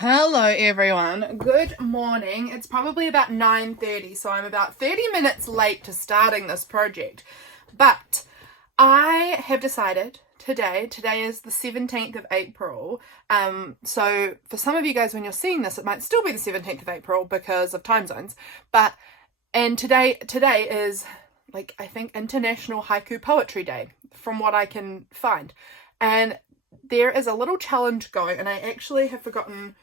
Hello everyone, good morning. It's probably about 9:30, so I'm about 30 minutes late to starting this project. But I have decided today is the 17th of April. So for some of you guys, when you're seeing this, it might still be the 17th of April because of time zones. And today is, like, I think International Haiku Poetry Day, from what I can find. And there is a little challenge going, and I actually have forgotten.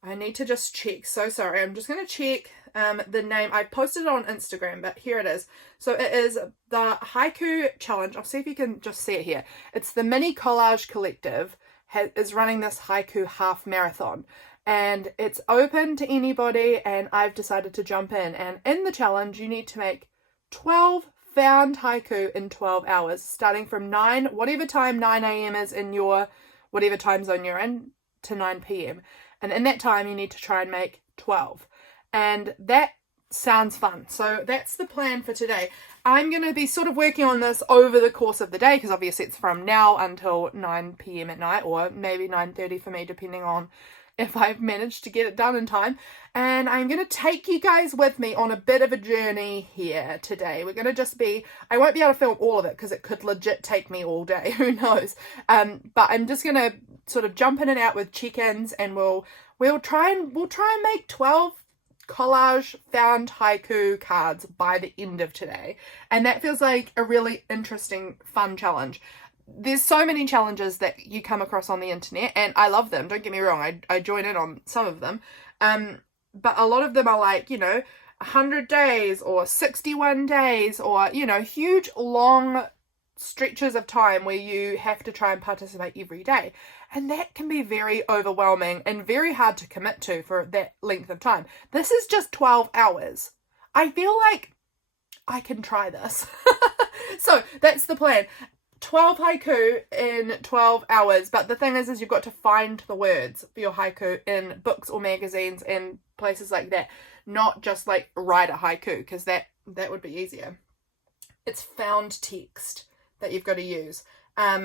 I need to just check. So sorry. I'm just going to check the name. I posted it on Instagram, but here it is. So it is the Haiku Challenge. I'll see if you can just see it here. It's the mini.collage.collective is running this Haiku Half Marathon. And it's open to anybody, and I've decided to jump in. And in the challenge, you need to make 12 found haiku in 12 hours, starting from 9, whatever time 9 a.m. is in your, whatever time zone you're in, to 9 p.m. And in that time, you need to try and make 12. And that sounds fun. So that's the plan for today. I'm going to be sort of working on this over the course of the day, because obviously it's from now until 9 p.m. at night, or maybe 9:30 for me, depending on if I've managed to get it done in time. And I'm going to take you guys with me on a bit of a journey here today. We're going to just be, I won't be able to film all of it because it could legit take me all day, who knows. But I'm just going to sort of jump in and out with check-ins, and we'll try and make 12 collage found haiku cards by the end of today. And that feels like a really interesting, fun challenge. There's so many challenges that you come across on the internet, and I love them, don't get me wrong. I join in on some of them, but a lot of them are like, 100 days or 61 days, or huge long stretches of time where you have to try and participate every day, and that can be very overwhelming and very hard to commit to for that length of time. This is just 12 hours. I feel like I can try this. So that's the plan. 12 haiku in 12 hours, but the thing is you've got to find the words for your haiku in books or magazines and places like that, not just like write a haiku, because that would be easier. It's found text that you've got to use.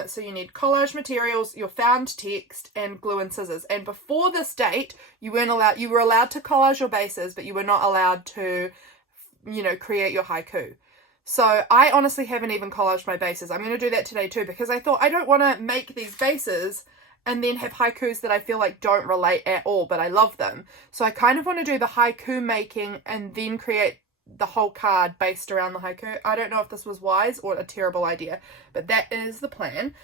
So you need collage materials, your found text, and glue and scissors. And before this date, you were allowed to collage your bases, but you were not allowed to, create your haiku. So I honestly haven't even collaged my bases. I'm going to do that today too, because I thought I don't want to make these bases and then have haikus that I feel like don't relate at all, but I love them. So I kind of want to do the haiku making and then create the whole card based around the haiku. I don't know if this was wise or a terrible idea, but that is the plan.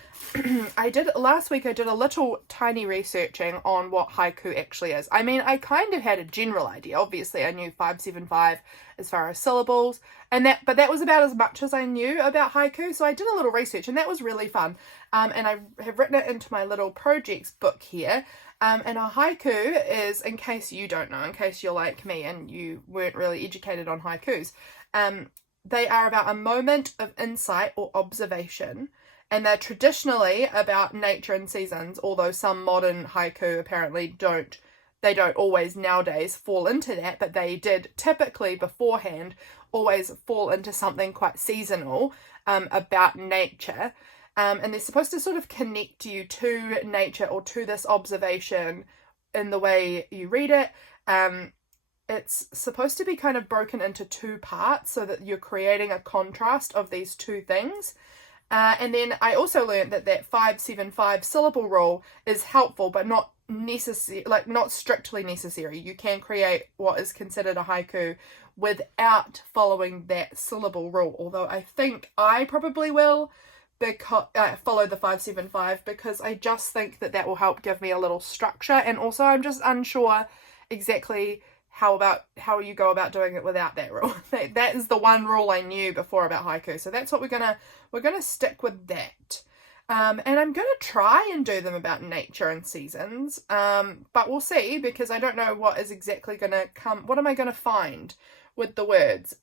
Last week I did a little tiny researching on what haiku actually is. I mean, I kind of had a general idea. Obviously I knew 575 as far as syllables, but that was about as much as I knew about haiku. So I did a little research, and that was really fun. And I have written it into my little projects book here. And a haiku is, in case you don't know, in case you're like me and you weren't really educated on haikus, they are about a moment of insight or observation, and they're traditionally about nature and seasons, although some modern haiku apparently don't always nowadays fall into that, but they did typically beforehand always fall into something quite seasonal, about nature. And they're supposed to sort of connect you to nature or to this observation in the way you read it. It's supposed to be kind of broken into two parts so that you're creating a contrast of these two things. And then I also learned that 575 syllable rule is helpful, but not necessary, like not strictly necessary. You can create what is considered a haiku without following that syllable rule, although I think I probably will follow the 575, because I just think that will help give me a little structure. And also I'm just unsure exactly how you go about doing it without that rule. That is the one rule I knew before about haiku, so that's what we're gonna stick with that. And I'm gonna try and do them about nature and seasons, but we'll see, because I don't know what is exactly gonna come. What am I gonna find with the words?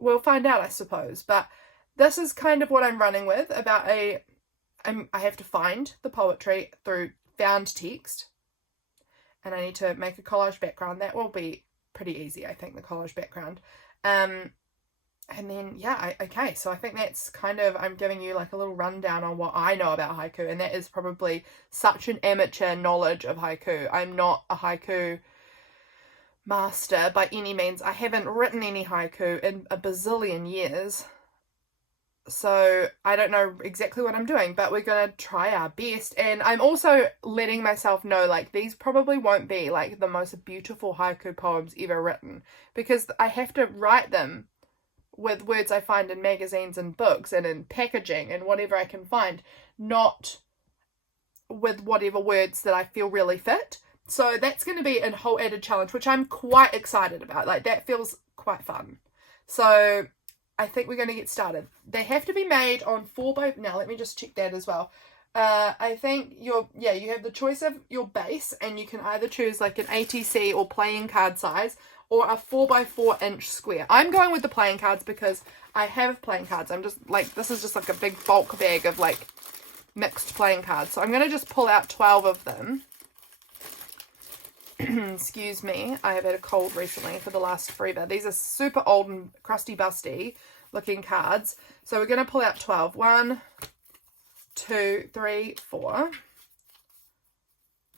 We'll find out, I suppose. But this is kind of what I'm running with. I have to find the poetry through found text, and I need to make a collage background. That will be pretty easy, I think, the collage background. And And then, yeah, okay, so I think that's kind of, I'm giving you like a little rundown on what I know about haiku, and that is probably such an amateur knowledge of haiku. I'm not a haiku master by any means. I haven't written any haiku in a bazillion years, so I don't know exactly what I'm doing, but we're gonna try our best. And I'm also letting myself know, like, these probably won't be like the most beautiful haiku poems ever written, because I have to write them with words I find in magazines and books and in packaging and whatever I can find, not with whatever words that I feel really fit. So that's going to be a whole added challenge, which I'm quite excited about. Like, that feels quite fun. So I think we're going to get started. They have to be made on 4x... Now, let me just check that as well. I think you have the choice of your base, and you can either choose like an ATC or playing card size, or a 4x4 inch square. I'm going with the playing cards because I have playing cards. I'm just like, this is just like a big bulk bag of like mixed playing cards. So I'm going to just pull out 12 of them. Excuse me, I have had a cold recently for the last forever. These are super old and crusty busty looking cards. So we're going to pull out 12. 1, 2, 3, 4.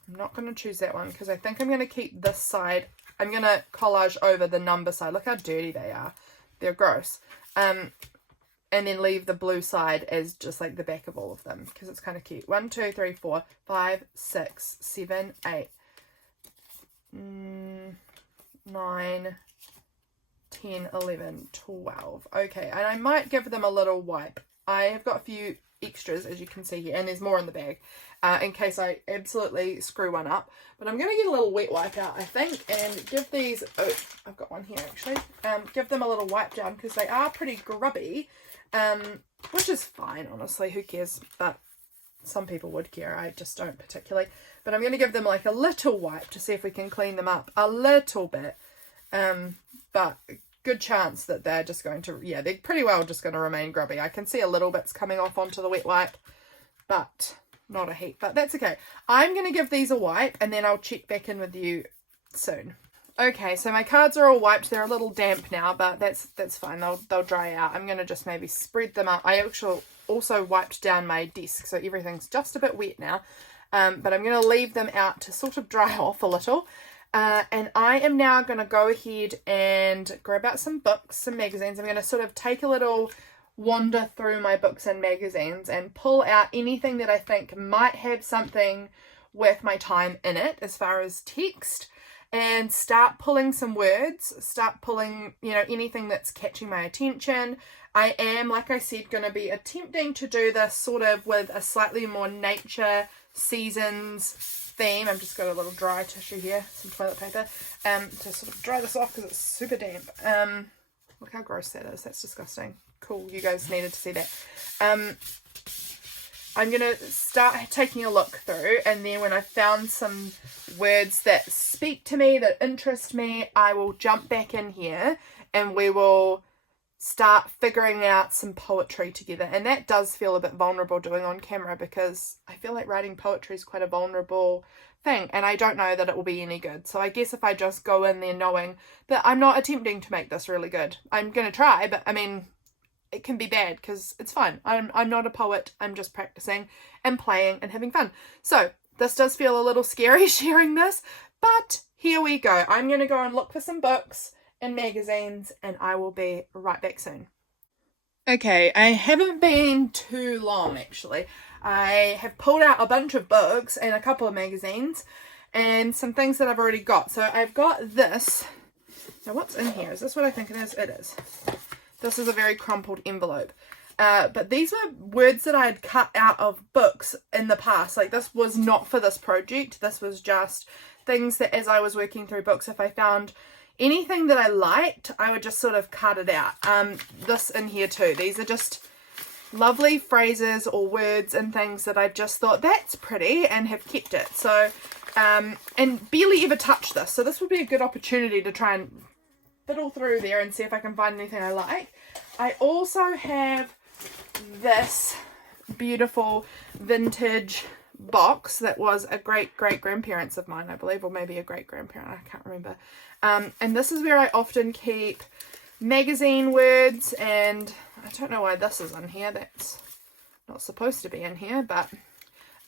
I'm not going to choose that one because I think I'm going to keep this side. I'm going to collage over the number side. Look how dirty they are. They're gross. And then leave the blue side as just like the back of all of them because it's kind of cute. 1, 2, 3, 4, 5, 6, 7, 8, 9, 10, 11, 12. Okay, and I might give them a little wipe. I have got a few extras, as you can see here, and there's more in the bag in case I absolutely screw one up. But I'm going to get a little wet wipe out, I think, and give these... Oh, I've got one here, actually. Give them a little wipe down because they are pretty grubby, which is fine, honestly. Who cares? But some people would care. I just don't particularly. But I'm going to give them like a little wipe to see if we can clean them up a little bit. But good chance that they're just going to, yeah, they're pretty well just going to remain grubby. I can see a little bits coming off onto the wet wipe, but not a heap. But that's okay. I'm going to give these a wipe and then I'll check back in with you soon. Okay, so my cards are all wiped. They're a little damp now, but that's fine. They'll dry out. I'm going to just maybe spread them up. I actually also wiped down my desk, so everything's just a bit wet now. But I'm going to leave them out to sort of dry off a little. And I am now going to go ahead and grab out some books, some magazines. I'm going to sort of take a little wander through my books and magazines and pull out anything that I think might have something worth my time in it as far as text, and start pulling some words, start pulling, you know, anything that's catching my attention. I am, like I said, going to be attempting to do this sort of with a slightly more nature, seasons theme. I've just got a little dry tissue here, some toilet paper, to sort of dry this off because it's super damp. Look how gross that is. That's disgusting. Cool, you guys needed to see that. I'm going to start taking a look through, and then when I found some words that speak to me, that interest me, I will jump back in here and we will start figuring out some poetry together. And that does feel a bit vulnerable doing on camera because I feel like writing poetry is quite a vulnerable thing, and I don't know that it will be any good. So I guess if I just go in there knowing that I'm not attempting to make this really good, I'm going to try, but I mean, it can be bad because it's fun. I'm not a poet. I'm just practicing and playing and having fun. So this does feel a little scary sharing this, but here we go. I'm going to go and look for some books and magazines, and I will be right back soon. Okay, I haven't been too long actually. I have pulled out a bunch of books and a couple of magazines and some things that I've already got. So I've got this. Now what's in here? Is this what I think it is? It is. This is a very crumpled envelope. But these were words that I had cut out of books in the past. Like, this was not for this project. This was just things that as I was working through books, if I found anything that I liked, I would just sort of cut it out. This in here too. These are just lovely phrases or words and things that I've just thought, that's pretty, and have kept it. So, and barely ever touched this. So this would be a good opportunity to try and fiddle through there and see if I can find anything I like. I also have this beautiful vintage box that was a great-great-grandparents of mine, I believe, or maybe a great-grandparent, I can't remember. And this is where I often keep magazine words, and I don't know why this is in here. That's not supposed to be in here, but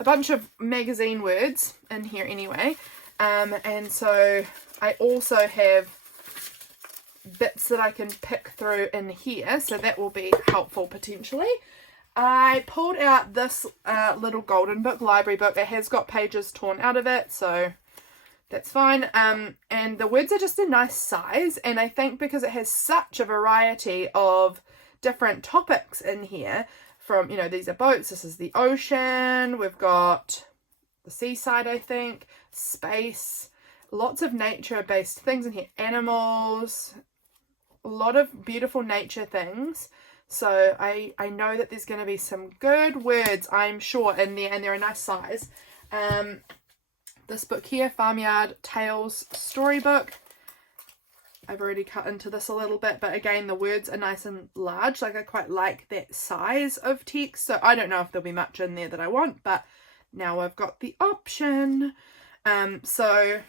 a bunch of magazine words in here anyway. And so I also have bits that I can pick through in here, so that will be helpful potentially. I pulled out this little golden book, library book. It has got pages torn out of it, so that's fine. And the words are just a nice size, and I think because it has such a variety of different topics in here, from, you know, these are boats, this is the ocean, we've got the seaside, I think, space, lots of nature-based things in here, animals, a lot of beautiful nature things. So I know that there's going to be some good words, I'm sure, in there, and they're a nice size. This book here, Farmyard Tales Storybook, I've already cut into this a little bit, but again, the words are nice and large. Like, I quite like that size of text, so I don't know if there'll be much in there that I want, but now I've got the option. So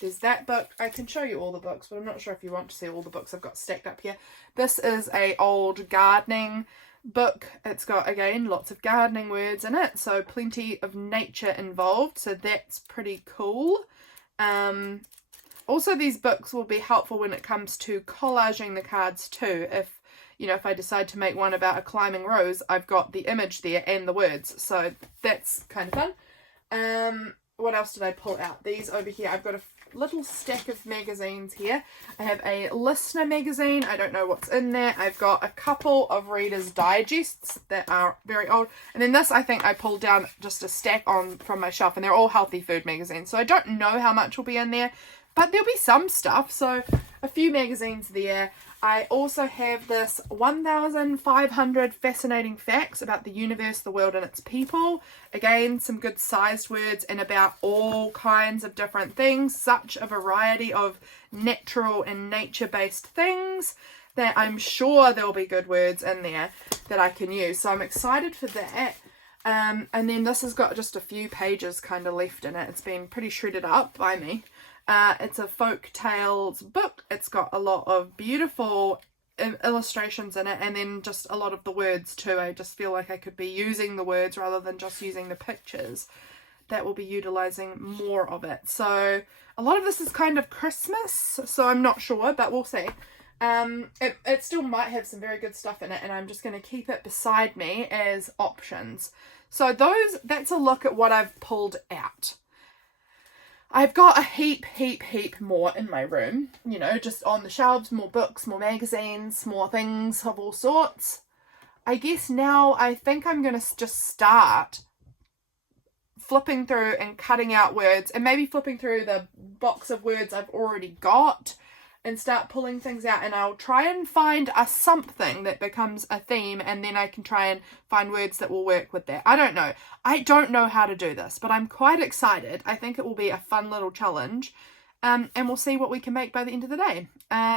there's that book. I can show you all the books, but I'm not sure if you want to see all the books I've got stacked up here. This is a old gardening book. It's got, again, lots of gardening words in it, so plenty of nature involved, so that's pretty cool. Also, these books will be helpful when it comes to collaging the cards too. If, you know, if I decide to make one about a climbing rose, I've got the image there and the words, so that's kind of fun. What else did I pull out? These over here, I've got a little stack of magazines here. I have a listener magazine. I don't know what's in there. I've got a couple of Reader's Digests that are very old. And then this, I think I pulled down just a stack from my shelf, and they're all healthy food magazines. So I don't know how much will be in there, but there'll be some stuff. So a few magazines there. I also have this 1,500 fascinating facts about the universe, the world, and its people. Again, some good sized words and about all kinds of different things. Such a variety of natural and nature-based things that I'm sure there'll be good words in there that I can use. So I'm excited for that. And then this has got just a few pages kind of left in it. It's been pretty shredded up by me. It's a folk tales book. It's got a lot of beautiful illustrations in it, and then just a lot of the words too. I just feel like I could be using the words rather than just using the pictures. That will be utilizing more of it. So a lot of this is kind of Christmas, so I'm not sure, but we'll see. It still might have some very good stuff in it, and I'm just going to keep it beside me as options. So that's a look at what I've pulled out. I've got a heap more in my room, you know, just on the shelves, more books, more magazines, more things of all sorts. I guess now I think I'm going to just start flipping through and cutting out words, and maybe flipping through the box of words I've already got and start pulling things out, and I'll try and find a something that becomes a theme, and then I can try and find words that will work with that. I don't know how to do this, but I'm quite excited. I think it will be a fun little challenge, and we'll see what we can make by the end of the day.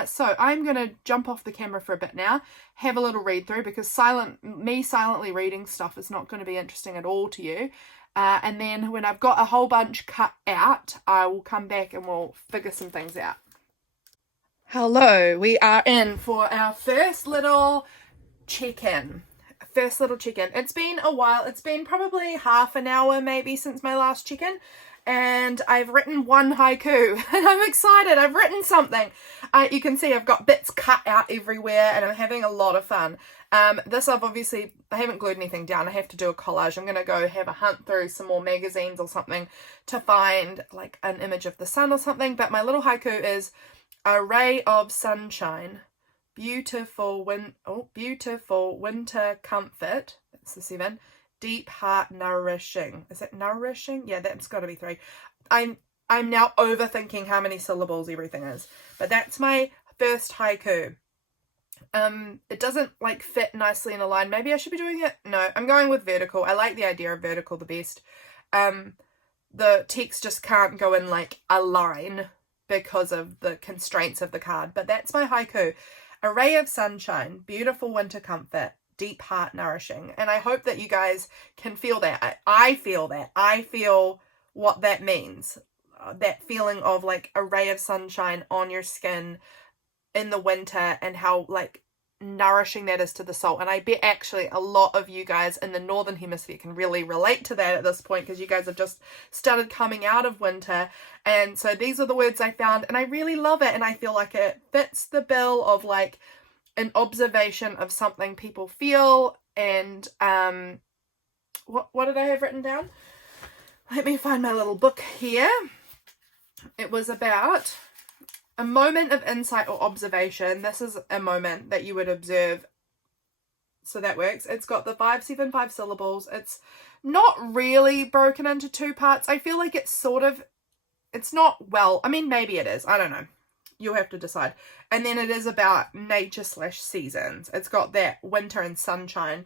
So I'm going to jump off the camera for a bit now, have a little read through, because silently reading stuff is not going to be interesting at all to you. And then when I've got a whole bunch cut out, I will come back and we'll figure some things out. Hello, we are in for our first little check-in. It's been a while. It's been probably half an hour maybe since my last check-in, and I've written one haiku, and I'm excited. I've written something. You can see I've got bits cut out everywhere, and I'm having a lot of fun. I haven't glued anything down. I have to do a collage. I'm going to go have a hunt through some more magazines or something to find like an image of the sun or something, but my little haiku is: a ray of sunshine, beautiful winter comfort, that's the 7, deep heart nourishing. Is it nourishing? Yeah, that's got to be 3. I'm now overthinking how many syllables everything is, but that's my first haiku. It doesn't like fit nicely in a line. Maybe I should be doing it. No, I'm going with vertical. I like the idea of vertical the best. The text just can't go in like a line because of the constraints of the card, but that's my haiku. A ray of sunshine, beautiful winter comfort, deep heart nourishing. And I hope that you guys can feel that. I feel that. I feel what that means. That feeling of like a ray of sunshine on your skin in the winter and how like nourishing that is to the soul. And I bet actually a lot of you guys in the northern hemisphere can really relate to that at this point, because you guys have just started coming out of winter. And so these are the words I found, and I really love it, and I feel like it fits the bill of like an observation of something people feel. And what did I have written down? Let me find my little book here. It was about a moment of insight or observation. This is a moment that you would observe. So that works. It's got the 5-7-5 syllables. It's not really broken into two parts. I feel like it's not, well, I mean, maybe it is. I don't know. You'll have to decide. And then it is about nature/seasons. It's got that winter and sunshine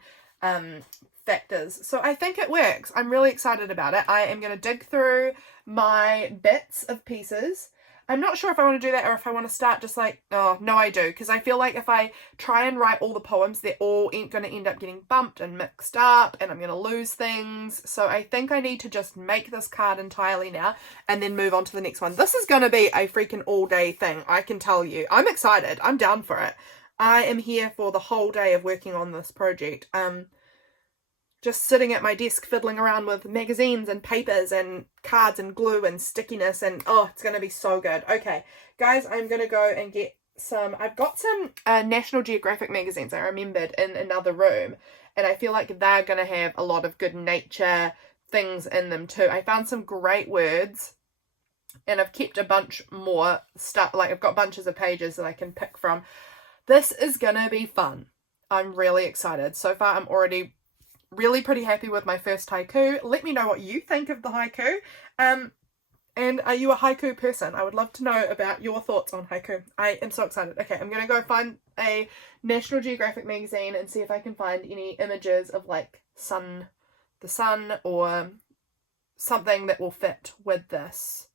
factors. So I think it works. I'm really excited about it. I am going to dig through my bits of pieces. I'm not sure if I want to do that or if I want to start just like, oh, no, I do. Because I feel like if I try and write all the poems, they're all going to end up getting bumped and mixed up, and I'm going to lose things. So I think I need to just make this card entirely now and then move on to the next one. This is going to be a freaking all day thing, I can tell you. I'm excited. I'm down for it. I am here for the whole day of working on this project. Just sitting at my desk fiddling around with magazines and papers and cards and glue and stickiness, and oh, it's going to be so good. Okay, guys, I'm going to go and get some, I've got some National Geographic magazines I remembered in another room, and I feel like they're going to have a lot of good nature things in them too. I found some great words, and I've kept a bunch more stuff, like I've got bunches of pages that I can pick from. This is going to be fun. I'm really excited. So far, I'm already really pretty happy with my first haiku. Let me know what you think of the haiku. And are you a haiku person? I would love to know about your thoughts on haiku. I am so excited. Okay, I'm going to go find a National Geographic magazine and see if I can find any images of like the sun or something that will fit with this.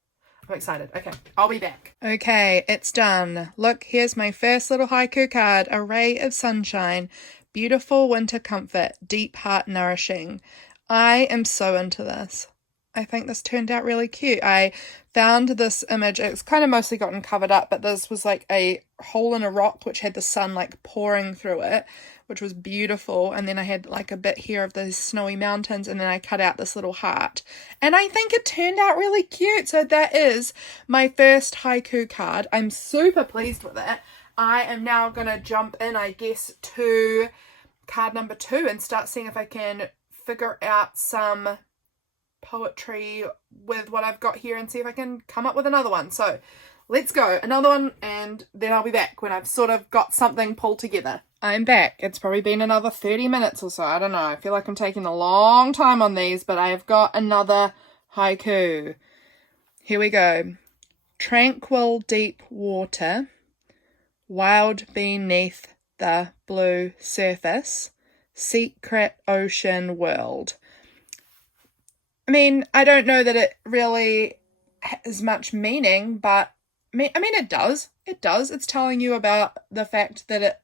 I'm excited. Okay, I'll be back. Okay, it's done. Look, here's my first little haiku card. A ray of sunshine. Beautiful winter comfort, deep heart nourishing. I am so into this. I think this turned out really cute. I found this image, it's kind of mostly gotten covered up, but this was like a hole in a rock which had the sun like pouring through it, which was beautiful. And then I had like a bit here of those snowy mountains, and then I cut out this little heart. And I think it turned out really cute. So that is my first haiku card. I'm super pleased with it. I am now going to jump in, I guess, to card number 2 and start seeing if I can figure out some poetry with what I've got here and see if I can come up with another one. So let's go. Another one, and then I'll be back when I've sort of got something pulled together. I'm back. It's probably been another 30 minutes or so. I don't know. I feel like I'm taking a long time on these, but I've got another haiku. Here we go. Tranquil deep water, wild beneath the blue surface, secret ocean world. I mean, I don't know that it really has much meaning, but I mean, it does. It does. It's telling you about the fact that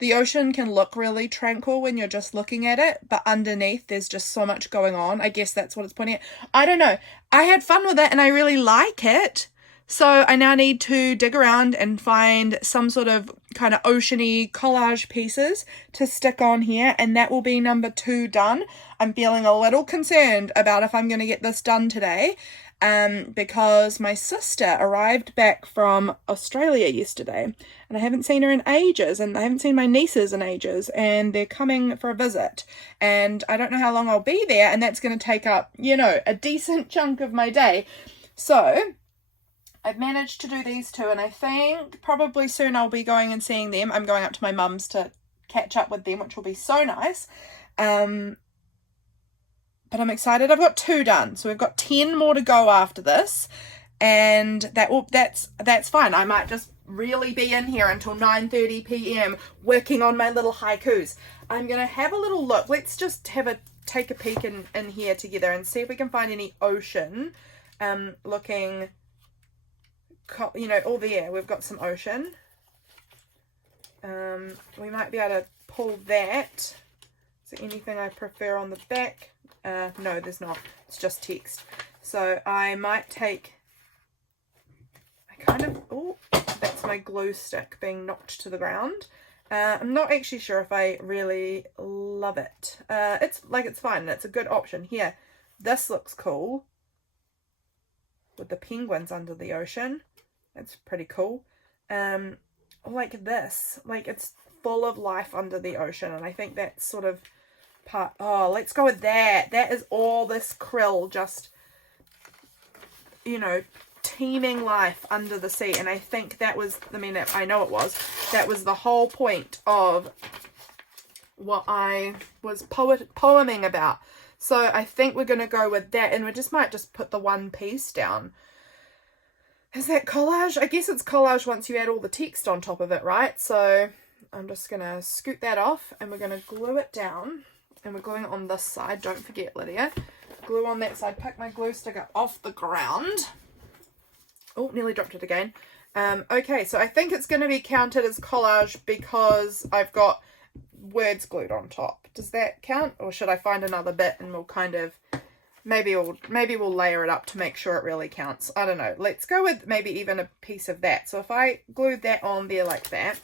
the ocean can look really tranquil when you're just looking at it, but underneath there's just so much going on. I guess that's what it's pointing at. I don't know. I had fun with it and I really like it. So I now need to dig around and find some sort of kind of oceany collage pieces to stick on here, and that will be number 2 done. I'm feeling a little concerned about if I'm going to get this done today, because my sister arrived back from Australia yesterday, and I haven't seen her in ages, and I haven't seen my nieces in ages, and they're coming for a visit, and I don't know how long I'll be there, and that's going to take up, you know, a decent chunk of my day. So I've managed to do these 2, and I think probably soon I'll be going and seeing them. I'm going up to my mum's to catch up with them, which will be so nice. But I'm excited. I've got 2 done, so we've got 10 more to go after this, and that's fine. I might just really be in here until 9:30 p.m. working on my little haikus. I'm gonna have a little look. Let's just take a peek in here together and see if we can find any ocean looking. You know, all there we've got some ocean. We might be able to pull that. Is there anything I prefer on the back? No, there's not. It's just text. So I might take, oh, that's my my glue stick being knocked to the ground. I'm not actually sure if I really love it. It's fine. It's a good option. Here, this looks cool with the penguins under the ocean. That's pretty cool. Like this, like it's full of life under the ocean, and I think that's sort of part. Oh, let's go with that. That is all this krill, just, you know, teeming life under the sea. And I think that was, I mean, I know it was, that was the whole point of what I was poeming about. So I think we're going to go with that, and we just might just put the one piece down. Is that collage? I guess it's collage once you add all the text on top of it, right? So I'm just going to scoot that off, and we're going to glue it down. And we're gluing it on this side. Don't forget, Lydia. Glue on that side. Pick my glue stick up off the ground. Oh, nearly dropped it again. Okay, so I think it's going to be counted as collage because I've got words glued on top. Does that count? Or should I find another bit and we'll kind of... Maybe we'll layer it up to make sure it really counts. I don't know. Let's go with maybe even a piece of that. So if I glued that on there like that,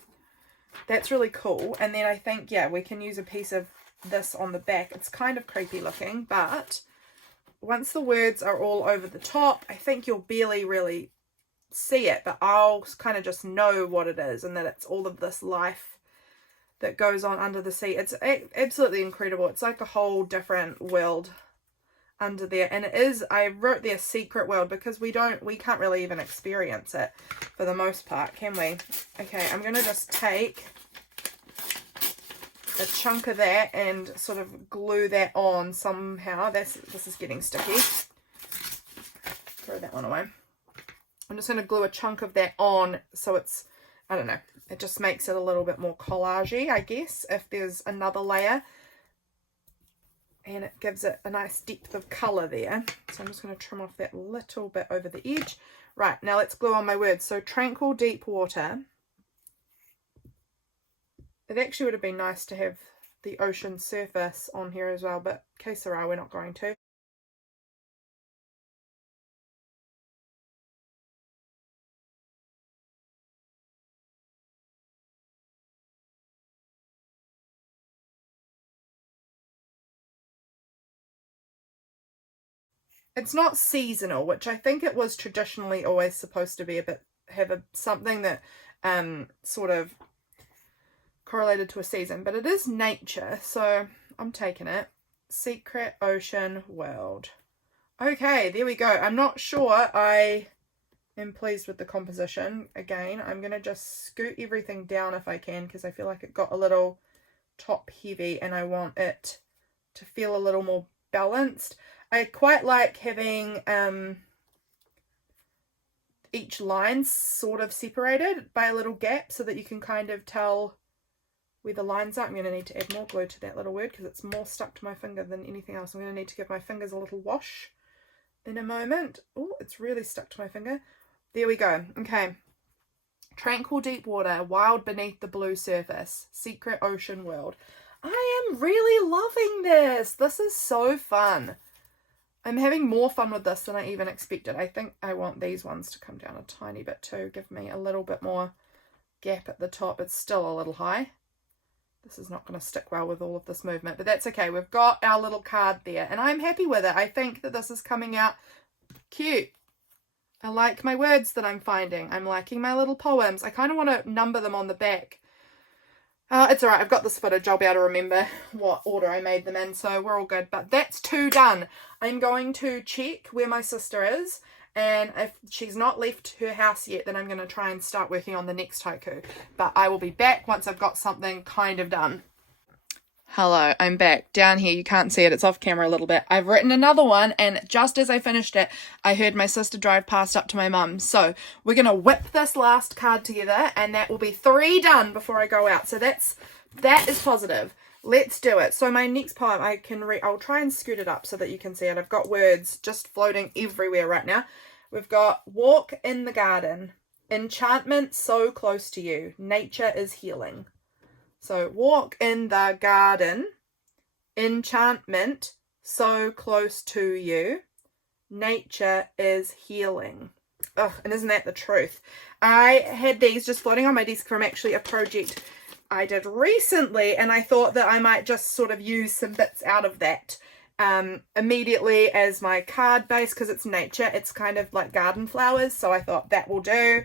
that's really cool. And then I think, yeah, we can use a piece of this on the back. It's kind of creepy looking, but once the words are all over the top, I think you'll barely really see it, but I'll kind of just know what it is, and that it's all of this life that goes on under the sea. It's absolutely incredible. It's like a whole different world under there, and it is, I wrote there secret world because we can't really even experience it for the most part, can we? Okay, I'm gonna just take a chunk of that and sort of glue that on somehow. This is getting sticky. Throw that one away. I'm just going to glue a chunk of that on so it's, I don't know, it just makes it a little bit more collagey, I guess, if there's another layer. And it gives it a nice depth of colour there. So I'm just going to trim off that little bit over the edge. Right, now let's glue on my words. So tranquil deep water. It actually would have been nice to have the ocean surface on here as well, but que sera, we're not going to. It's not seasonal, which I think it was traditionally always supposed to be a bit, have something that sort of correlated to a season, but it is nature, so I'm taking it. Secret ocean world. Okay, there we go. I'm not sure I am pleased with the composition. Again, I'm going to just scoot everything down if I can, because I feel like it got a little top heavy and I want it to feel a little more balanced. I quite like having each line sort of separated by a little gap so that you can kind of tell where the lines are. I'm going to need to add more glue to that little word because it's more stuck to my finger than anything else. I'm going to need to give my fingers a little wash in a moment. Oh, it's really stuck to my finger. There we go. Okay. Tranquil deep water, wild beneath the blue surface, secret ocean world. I am really loving this. This is so fun. I'm having more fun with this than I even expected. I think I want these ones to come down a tiny bit too. Give me a little bit more gap at the top. It's still a little high. This is not going to stick well with all of this movement, but that's okay. We've got our little card there, and I'm happy with it. I think that this is coming out cute. I like my words that I'm finding. I'm liking my little poems. I kind of want to number them on the back. It's alright, I've got this footage. I'll be able to remember what order I made them in, so we're all good. But that's 2 done. I'm going to check where my sister is, and if she's not left her house yet, then I'm going to try and start working on the next haiku. But I will be back once I've got something kind of done. Hello, I'm back. Down here, you can't see it, it's off camera a little bit. I've written another one, and just as I finished it, I heard my sister drive past up to my mum's. So we're going to whip this last card together, and that will be 3 done before I go out. So that is positive. Let's do it. So my next poem, I'll try and scoot it up so that you can see it. I've got words just floating everywhere right now. We've got walk in the garden, enchantment so close to you, nature is healing. So walk in the garden, enchantment so close to you, nature is healing. Ugh, and isn't that the truth? I had these just floating on my desk from actually a project I did recently, and I thought that I might just sort of use some bits out of that immediately as my card base, because it's nature. It's kind of like garden flowers, so I thought that will do.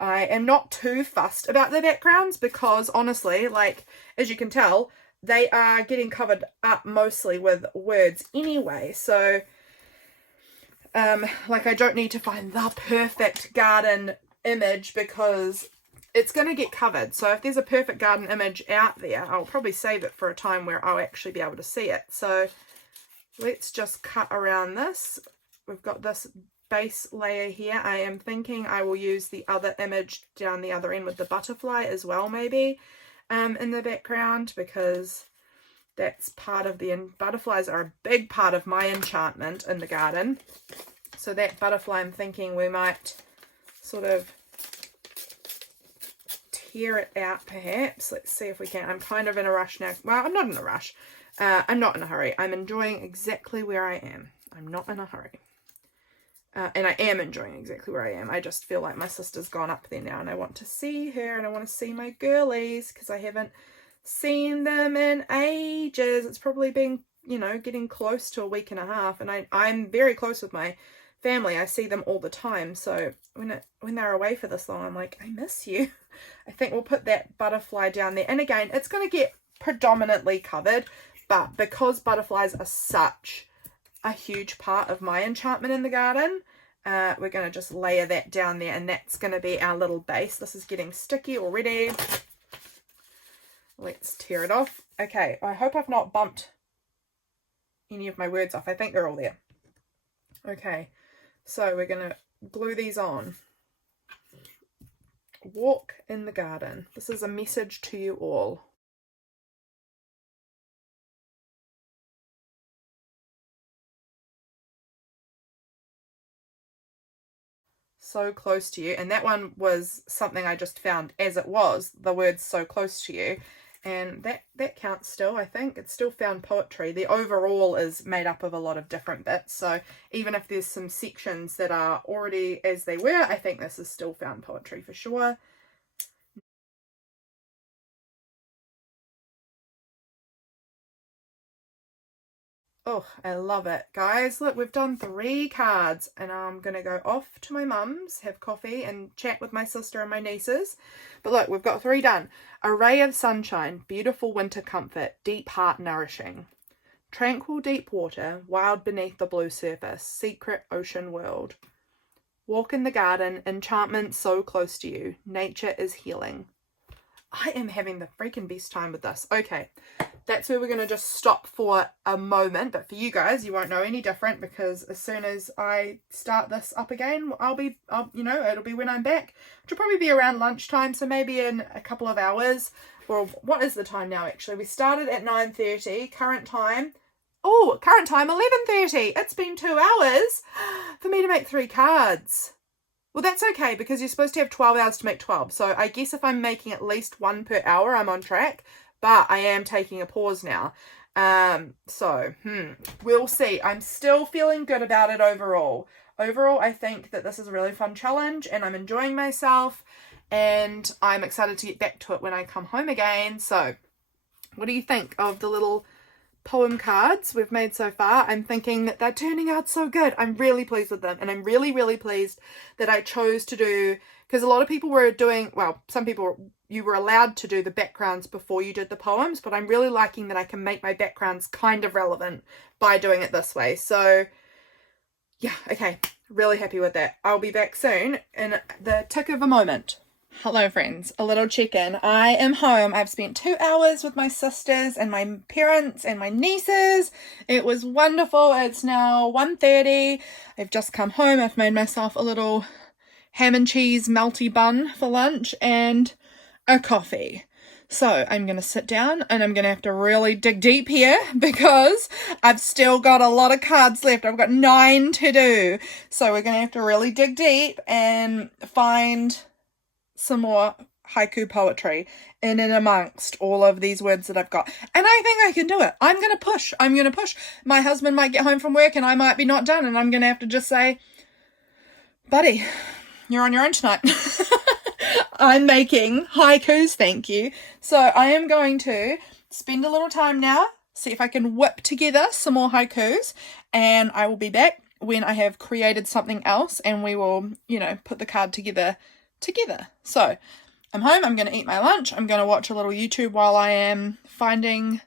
I am not too fussed about the backgrounds because honestly, like, as you can tell, they are getting covered up mostly with words anyway. So, like, I don't need to find the perfect garden image because it's going to get covered. So if there's a perfect garden image out there, I'll probably save it for a time where I'll actually be able to see it. So let's just cut around this. We've got this base layer here. I am thinking I will use the other image down the other end with the butterfly as well, maybe in the background, because that's part of the butterflies are a big part of my enchantment in the garden. So that butterfly, I'm thinking we might sort of tear it out perhaps. Let's see if we can. I'm kind of in a rush now. Well, I'm not in a rush. I'm not in a hurry. I'm enjoying exactly where I am. I'm not in a hurry. And I am enjoying exactly where I am. I just feel like my sister's gone up there now and I want to see her and I want to see my girlies because I haven't seen them in ages. It's probably been, you know, getting close to a week and a half, and I'm very close with my family. I see them all the time, so when they're away for this long, I'm like, I miss you. I think we'll put that butterfly down there, and again, it's going to get predominantly covered, but because butterflies are such a huge part of my enchantment in the garden, we're going to just layer that down there, and that's going to be our little base. This is getting sticky already. Let's tear it off. Okay, I hope I've not bumped any of my words off. I think they're all there. Okay, so we're going to glue these on. Walk in the garden. This is a message to you all. So close to you. And that one was something I just found as it was, the words so close to you. And that counts still, I think. It's still found poetry. The overall is made up of a lot of different bits. So even if there's some sections that are already as they were, I think this is still found poetry for sure. Oh, I love it. Guys, look, we've done 3 cards and I'm going to go off to my mum's, have coffee and chat with my sister and my nieces. But look, we've got 3 done. A ray of sunshine, beautiful winter comfort, deep heart nourishing. Tranquil deep water, wild beneath the blue surface, secret ocean world. Walk in the garden, enchantment so close to you. Nature is healing. I am having the freaking best time with this. Okay, that's where we're going to just stop for a moment. But for you guys, you won't know any different because as soon as I start this up again, you know, it'll be when I'm back. Which will probably be around lunchtime, so maybe in a couple of hours. Well, what is the time now, actually? We started at 9:30, current time. Oh, current time, 11:30. It's been 2 hours for me to make 3 cards. Well, that's okay because you're supposed to have 12 hours to make 12. So I guess if I'm making at least 1 per hour, I'm on track. But I am taking a pause now. We'll see. I'm still feeling good about it overall. Overall, I think that this is a really fun challenge and I'm enjoying myself. And I'm excited to get back to it when I come home again. So what do you think of the little poem cards we've made so far? I'm thinking that they're turning out so good. I'm really pleased with them, and I'm really, really pleased that I chose to do, because a lot of people were doing, well, some people, you were allowed to do the backgrounds before you did the poems, but I'm really liking that I can make my backgrounds kind of relevant by doing it this way. So yeah, okay, really happy with that. I'll be back soon in the tick of a moment. Hello friends, a little check-in. I am home. I've spent 2 hours with my sisters and my parents and my nieces. It was wonderful. It's now 1:30. I've just come home. I've made myself a little ham and cheese melty bun for lunch and a coffee. So I'm going to sit down and I'm going to have to really dig deep here because I've still got a lot of cards left. I've got 9 to do. So we're going to have to really dig deep and find some more haiku poetry in and amongst all of these words that I've got. And I think I can do it. I'm going to push. My husband might get home from work and I might be not done and I'm going to have to just say, buddy, you're on your own tonight. I'm making haikus, thank you. So I am going to spend a little time now, see if I can whip together some more haikus, and I will be back when I have created something else, and we will, you know, put the card together. So I'm home, I'm going to eat my lunch, I'm going to watch a little YouTube while I am finding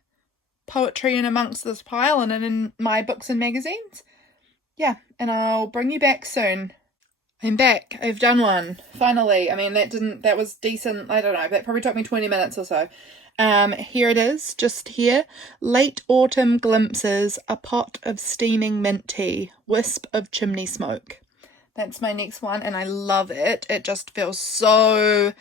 poetry in amongst this pile and in my books and magazines. Yeah, and I'll bring you back soon. I'm back. I've done one. Finally. I mean, that was decent. I don't know. That probably took me 20 minutes or so. Here it is, just here. Late autumn glimpses, a pot of steaming mint tea, wisp of chimney smoke. That's my next one, and I love it. It just feels so...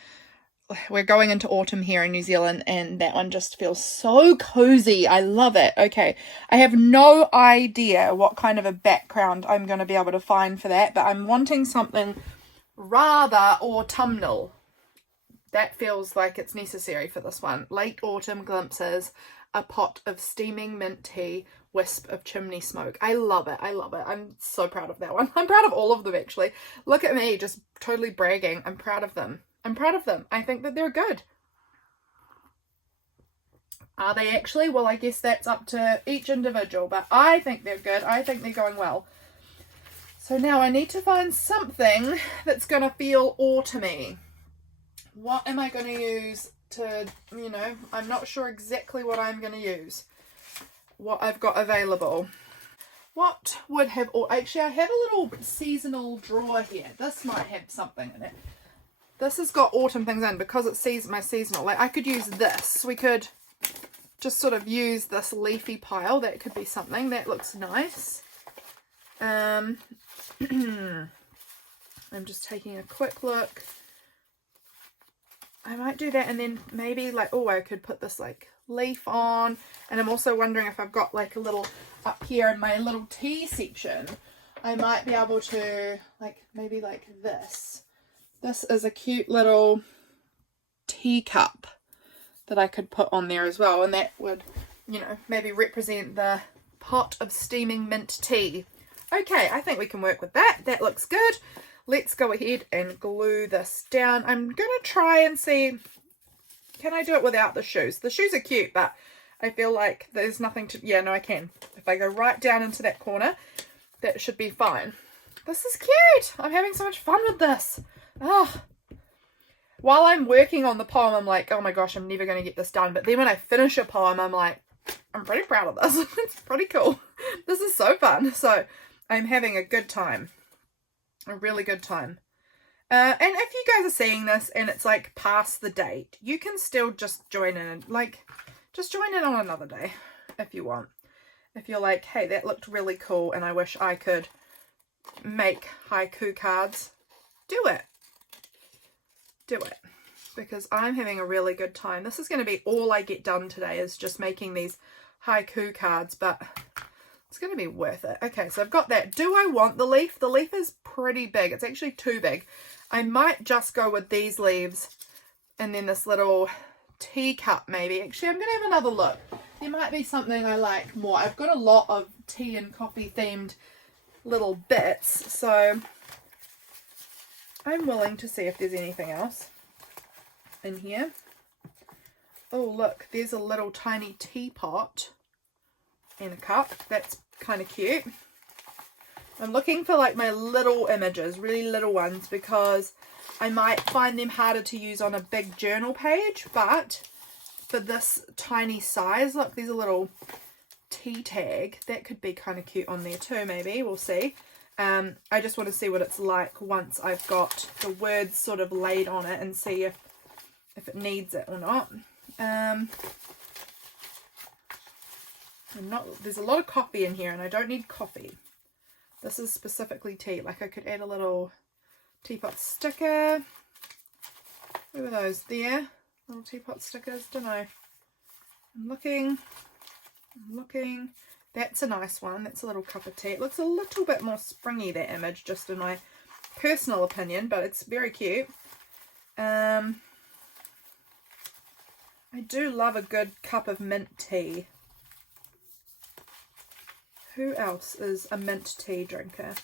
We're going into autumn here in New Zealand, and that one just feels so cozy. I love it. Okay, I have no idea what kind of a background I'm going to be able to find for that, but I'm wanting something rather autumnal. That feels like it's necessary for this one. Late autumn glimpses, a pot of steaming mint tea, wisp of chimney smoke. I love it. I love it. I'm so proud of that one. I'm proud of all of them, actually. Look at me, just totally bragging. I'm proud of them. I'm proud of them. I think that they're good. Are they actually? Well, I guess that's up to each individual, but I think they're good. I think they're going well. So now I need to find something that's going to feel autumny. What am I going to use to, you know, I'm not sure exactly what I'm going to use. What I've got available. What would have, or actually I have a little seasonal drawer here. This might have something in it. This has got autumn things in because it's my seasonal. Like I could use this. We could just sort of use this leafy pile. That could be something. That looks nice. I'm just taking a quick look. I might do that, and then maybe like, oh, I could put this like leaf on. And I'm also wondering if I've got like a little up here in my little tea section, I might be able to like maybe like this. This is a cute little teacup that I could put on there as well. And that would, you know, maybe represent the pot of steaming mint tea. Okay, I think we can work with that. That looks good. Let's go ahead and glue this down. I'm going to try and see, can I do it without the shoes? The shoes are cute, but I feel like there's nothing to, yeah, no, I can. If I go right down into that corner, that should be fine. This is cute. I'm having so much fun with this. Oh, while I'm working on the poem, I'm like, oh my gosh, I'm never going to get this done. But then when I finish a poem, I'm like, I'm pretty proud of this. It's pretty cool. This is so fun. So I'm having a good time. A really good time. And if you guys are seeing this and it's like past the date, you can still just join in and like, just join in on another day if you want. If you're like, hey, that looked really cool and I wish I could make haiku cards, do it. Do it, because I'm having a really good time. This is going to be all I get done today, is just making these haiku cards, but it's going to be worth it. Okay, so I've got that. Do I want the leaf? The leaf is pretty big. It's actually too big. I might just go with these leaves and then this little teacup maybe. Actually, I'm going to have another look. There might be something I like more. I've got a lot of tea and coffee themed little bits, so I'm willing to see if there's anything else in here. Oh, look, there's a little tiny teapot and a cup. That's kind of cute. I'm looking for like my little images, really little ones, because I might find them harder to use on a big journal page, but for this tiny size, look, there's a little tea tag. That could be kind of cute on there too, maybe. We'll see. I just want to see what it's like once I've got the words sort of laid on it and see if it needs it or not. There's a lot of coffee in here and I don't need coffee. This is specifically tea. Like I could add a little teapot sticker. Where were those? There? Little teapot stickers. Don't know. I'm looking. That's a nice one. That's a little cup of tea. It looks a little bit more springy, that image, just in my personal opinion, but it's very cute. I do love a good cup of mint tea. Who else is a mint tea drinker?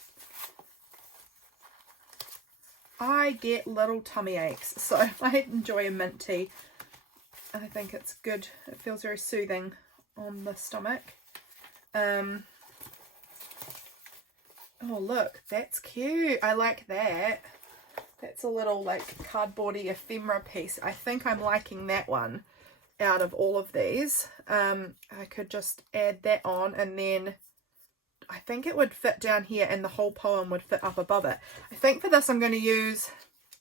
I get little tummy aches, so I enjoy a mint tea. I think it's good. It feels very soothing on the stomach. Oh, look, that's cute. I like that. That's a little like cardboardy ephemera piece. I think I'm liking that one out of all of these. I could just add that on, and then I think it would fit down here and the whole poem would fit up above it. I think for this I'm going to use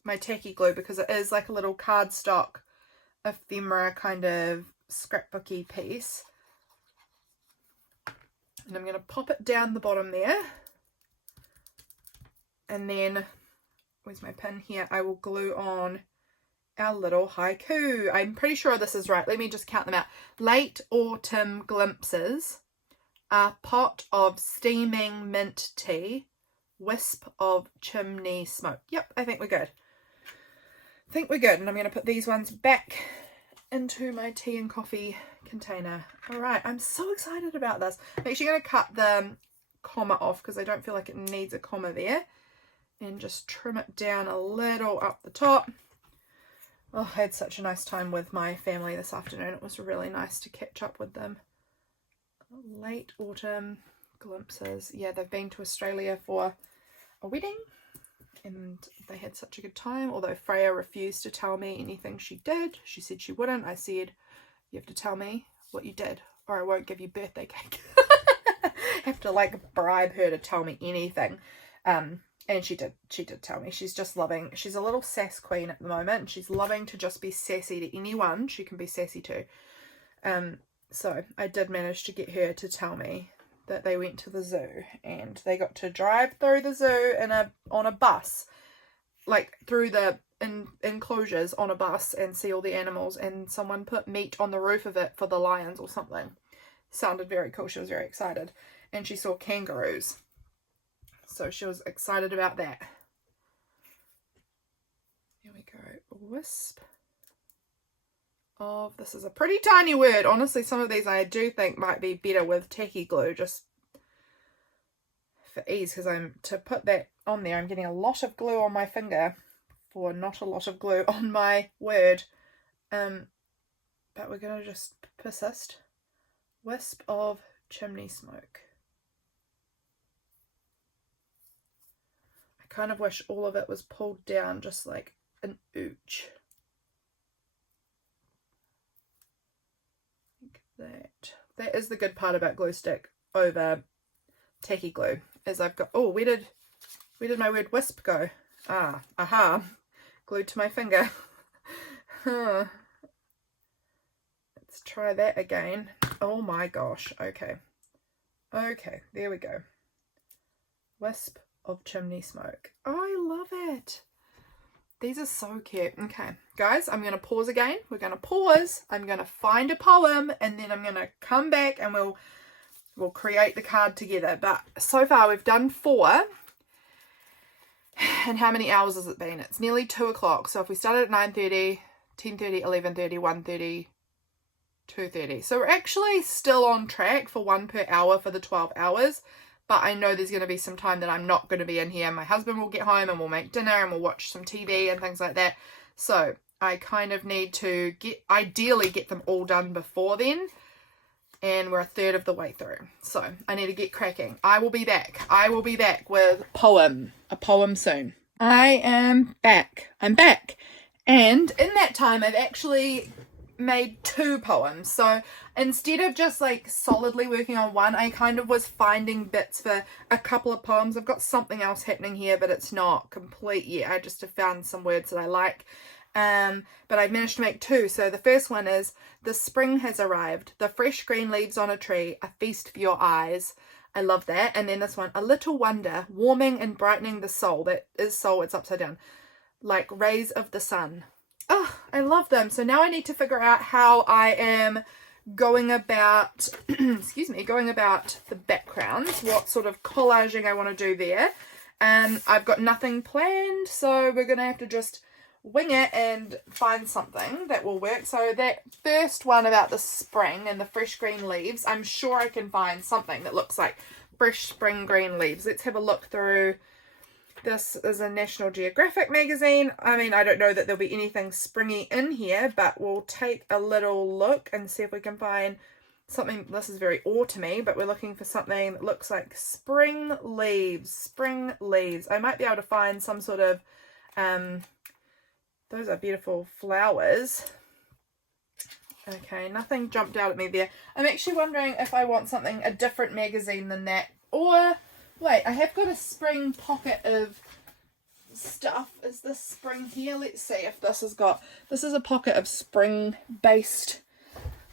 my tacky glue because it is like a little cardstock ephemera kind of scrapbooky piece. And I'm going to pop it down the bottom there. And then, where's my pin here? I will glue on our little haiku. I'm pretty sure this is right. Let me just count them out. Late autumn glimpses, a pot of steaming mint tea, wisp of chimney smoke. Yep, I think we're good. I think we're good. And I'm going to put these ones back into my tea and coffee container. All right, I'm so excited about this. I'm actually going to cut the comma off because I don't feel like it needs a comma there. And just trim it down a little up the top. Oh, I had such a nice time with my family this afternoon. It was really nice to catch up with them. Late autumn glimpses. Yeah, they've been to Australia for a wedding and they had such a good time, although Freya refused to tell me anything she did. She said she wouldn't. I said, you have to tell me what you did or I won't give you birthday cake. I have to like bribe her to tell me anything. And she did tell me. She's just loving, she's a little sass queen at the moment. She's loving to just be sassy to anyone she can be sassy to. So I did manage to get her to tell me that they went to the zoo and they got to drive through the zoo on a bus, like through the enclosures on a bus and see all the animals, and someone put meat on the roof of it for the lions or something. Sounded very cool. She was very excited. And she saw kangaroos. So she was excited about that. Here we go. Wisp of, this is a pretty tiny word. Honestly, some of these I do think might be better with tacky glue, just for ease, because to put that on there, I'm getting a lot of glue on my finger for not a lot of glue on my word. But we're going to just persist. Wisp of chimney smoke. I kind of wish all of it was pulled down just like an ooch. That is the good part about glue stick over tacky glue, is I've got, oh, where did my word wisp go? Aha, glued to my finger. Let's try that again. Oh my gosh, okay, there we go. Wisp of chimney smoke. Oh, I love it. These are so cute. Okay, guys, I'm going to pause again. We're going to pause. I'm going to find a poem and then I'm going to come back and we'll create the card together. But so far we've done 4. And how many hours has it been? It's nearly 2 o'clock. So if we started at 9:30, 10:30, 11:30, 1:30, 2:30. So we're actually still on track for 1 per hour for the 12 hours. But I know there's going to be some time that I'm not going to be in here. My husband will get home and we'll make dinner and we'll watch some TV and things like that. So I kind of need to ideally get them all done before then. And we're a third of the way through. So I need to get cracking. I will be back. I will be back with a poem soon. I am back. I'm back. And in that time, I've actually made 2 poems. So instead of just like solidly working on one, I kind of was finding bits for a couple of poems. I've got something else happening here, but it's not complete yet. I just have found some words that I like. But I've managed to make 2. So the first one is, the spring has arrived, the fresh green leaves on a tree, a feast for your eyes. I love that. And then this one, a little wonder, warming and brightening the soul. That is soul, it's upside down. Like rays of the sun. Oh, I love them. So now I need to figure out how I am going about, going about the backgrounds, what sort of collaging I want to do there. I've got nothing planned, so we're going to have to just wing it and find something that will work. So that first one about the spring and the fresh green leaves, I'm sure I can find something that looks like fresh spring green leaves. Let's have a look through This is a National Geographic magazine. I mean, I don't know that there'll be anything springy in here, but we'll take a little look and see if we can find something. This is very autumny, but we're looking for something that looks like spring leaves. Spring leaves. I might be able to find some sort of, those are beautiful flowers. Okay, nothing jumped out at me there. I'm actually wondering if I want something, a different magazine than that. Or, wait, I have got a spring pocket of stuff. Is this spring here? Let's see if this has got, this is a pocket of spring-based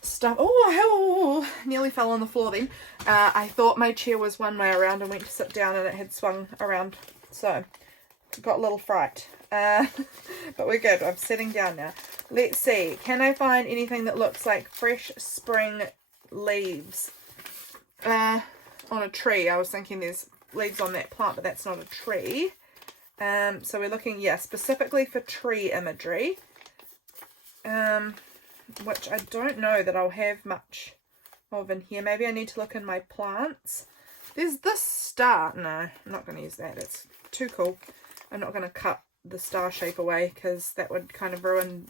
stuff. Oh, nearly fell on the floor then. I thought my chair was one way around and went to sit down and it had swung around. So, got a little fright. But we're good. I'm sitting down now. Let's see. Can I find anything that looks like fresh spring leaves on a tree? I was thinking there's leaves on that plant, but that's not a tree. So we're looking, yeah, specifically for tree imagery, which I don't know that I'll have much of in here. Maybe I need to look in my plants. There's this star. No, I'm not going to use that. It's too cool. I'm not going to cut the star shape away because that would kind of ruin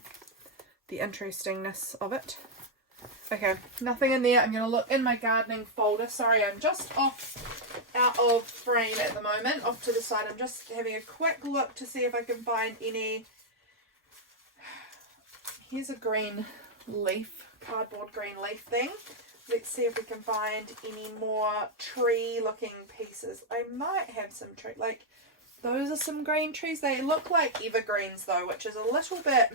the interestingness of it. Okay, nothing in there. I'm going to look in my gardening folder. Sorry, I'm just out of frame at the moment, off to the side. I'm just having a quick look to see if I can find any. Here's a green leaf, cardboard green leaf thing. Let's see if we can find any more tree looking pieces. I might have some tree, like those are some green trees. They look like evergreens though, which is a little bit,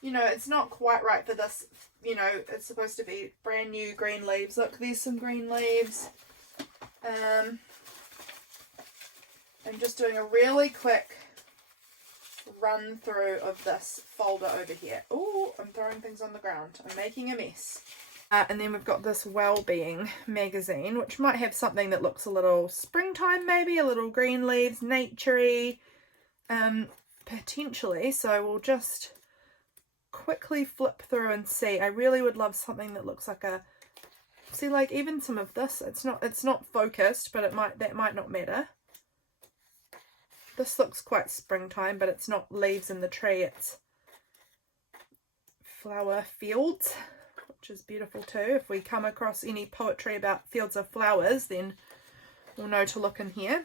you know, it's not quite right for this. You know, it's supposed to be brand new green leaves. Look, there's some green leaves. I'm just doing a really quick run through of this folder over here. Oh, I'm throwing things on the ground. I'm making a mess. And then we've got this Wellbeing magazine, which might have something that looks a little springtime, maybe a little green leaves, naturey, potentially. So we'll just quickly flip through and see. I really would love something that looks like a, see, like even some of this, it's not focused, but that might not matter. This looks quite springtime, but it's not leaves in the tree, it's flower fields, which is beautiful too. If we come across any poetry about fields of flowers, then we'll know to look in here.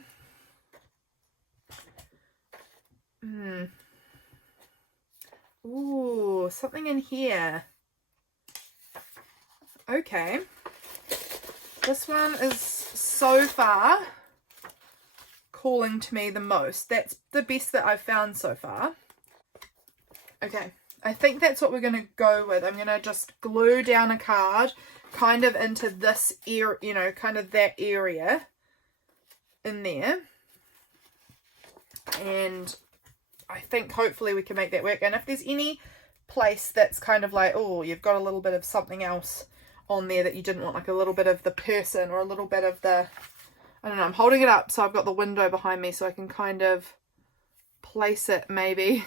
Ooh, something in here. Okay. This one is so far calling to me the most. That's the best that I've found so far. Okay, I think that's what we're going to go with. I'm going to just glue down a card kind of into this area, you know, kind of that area in there. And I think hopefully we can make that work. And if there's any place that's kind of like, oh, you've got a little bit of something else on there that you didn't want, like a little bit of the person or a little bit of the, I don't know, I'm holding it up so I've got the window behind me so I can kind of place it maybe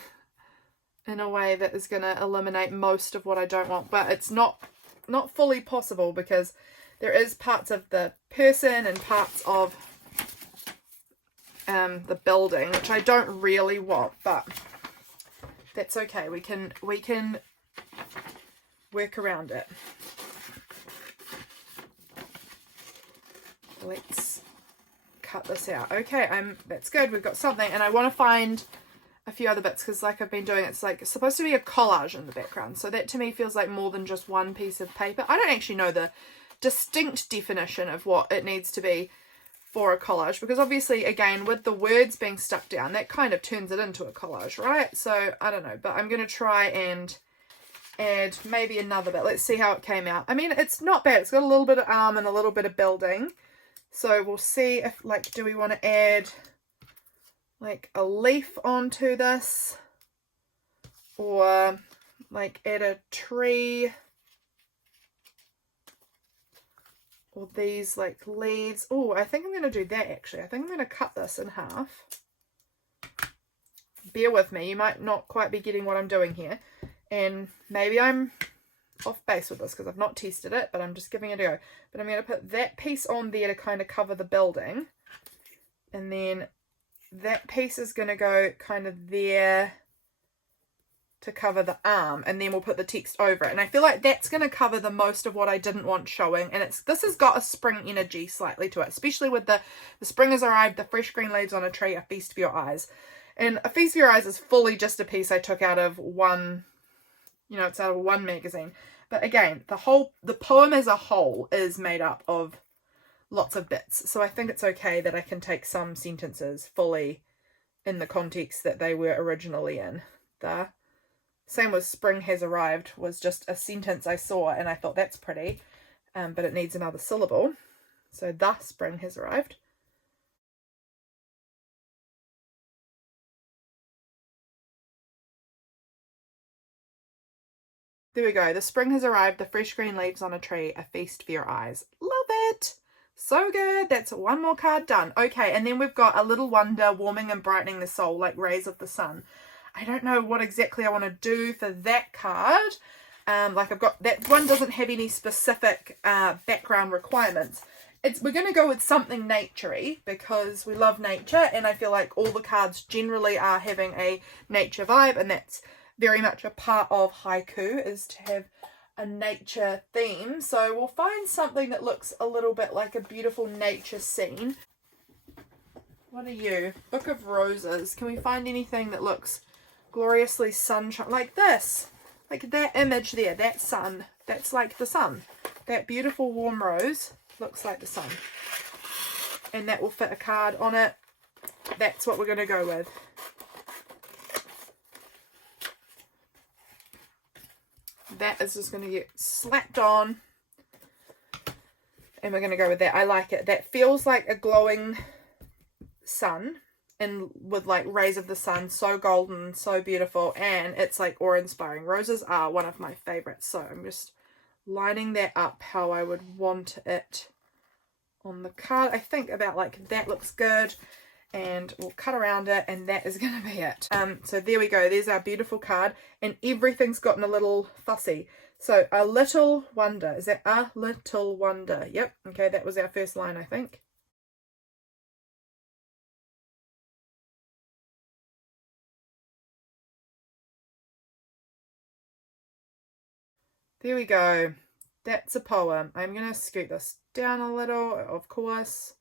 in a way that is going to eliminate most of what I don't want. But it's not fully possible because there is parts of the person and parts of the building which I don't really want, but that's okay. We can work around it. Let's cut this out. Okay, that's good. We've got something, and I want to find a few other bits because, like I've been doing, it's like it's supposed to be a collage in the background. So that to me feels like more than just one piece of paper. I don't actually know the distinct definition of what it needs to be for a collage, because obviously, again, with the words being stuck down, that kind of turns it into a collage, right? So I don't know, but I'm going to try and add maybe another bit. Let's see how it came out. I mean, it's not bad. It's got a little bit of arm and a little bit of building. So we'll see if, like, do we want to add like a leaf onto this, or like add a tree, or these like leaves. Oh, I think I'm going to do that actually. I think I'm going to cut this in half. Bear with me, you might not quite be getting what I'm doing here, and maybe I'm off base with this because I've not tested it, but I'm just giving it a go. But I'm going to put that piece on there to kind of cover the building, and then that piece is going to go kind of there to cover the arm, and then we'll put the text over it. And I feel like that's going to cover the most of what I didn't want showing. And this has got a spring energy slightly to it, especially with the spring has arrived, the fresh green leaves on a tree, a feast for your eyes. And a feast for your eyes is fully just a piece I took out of one, it's out of one magazine. But again, the poem as a whole is made up of lots of bits. So I think it's okay that I can take some sentences fully in the context that they were originally in. The same with spring has arrived was just a sentence I saw and I thought that's pretty, but it needs another syllable. So the spring has arrived. There we go. The spring has arrived, the fresh green leaves on a tree, a feast for your eyes. Love it. So good. That's one more card done. Okay, and then we've got a little wonder warming and brightening the soul like rays of the sun. I don't know what exactly I want to do for that card. Like I've got, that one doesn't have any specific background requirements. We're going to go with something naturey because we love nature, and I feel like all the cards generally are having a nature vibe, and that's very much a part of haiku, is to have a nature theme. So we'll find something that looks a little bit like a beautiful nature scene. What are you? Book of Roses. Can we find anything that looks gloriously sunshine like this? Like that image there, that sun, that's like the sun. That beautiful warm rose looks like the sun. And that will fit a card on it. That's what we're going to go with. That is just going to get slapped on. And we're going to go with that. I like it. That feels like a glowing sun. And with like rays of the sun, so golden, so beautiful. And it's like awe-inspiring. Roses are one of my favorites. So I'm just lining that up how I would want it on the card. I think about like that looks good. And we'll cut around it, and that is going to be it. So there we go. There's our beautiful card, and everything's gotten a little fussy. So a little wonder. Is that a little wonder? Yep. Okay, that was our first line, I think. There we go. That's a poem. I'm going to scoot this down a little, of course.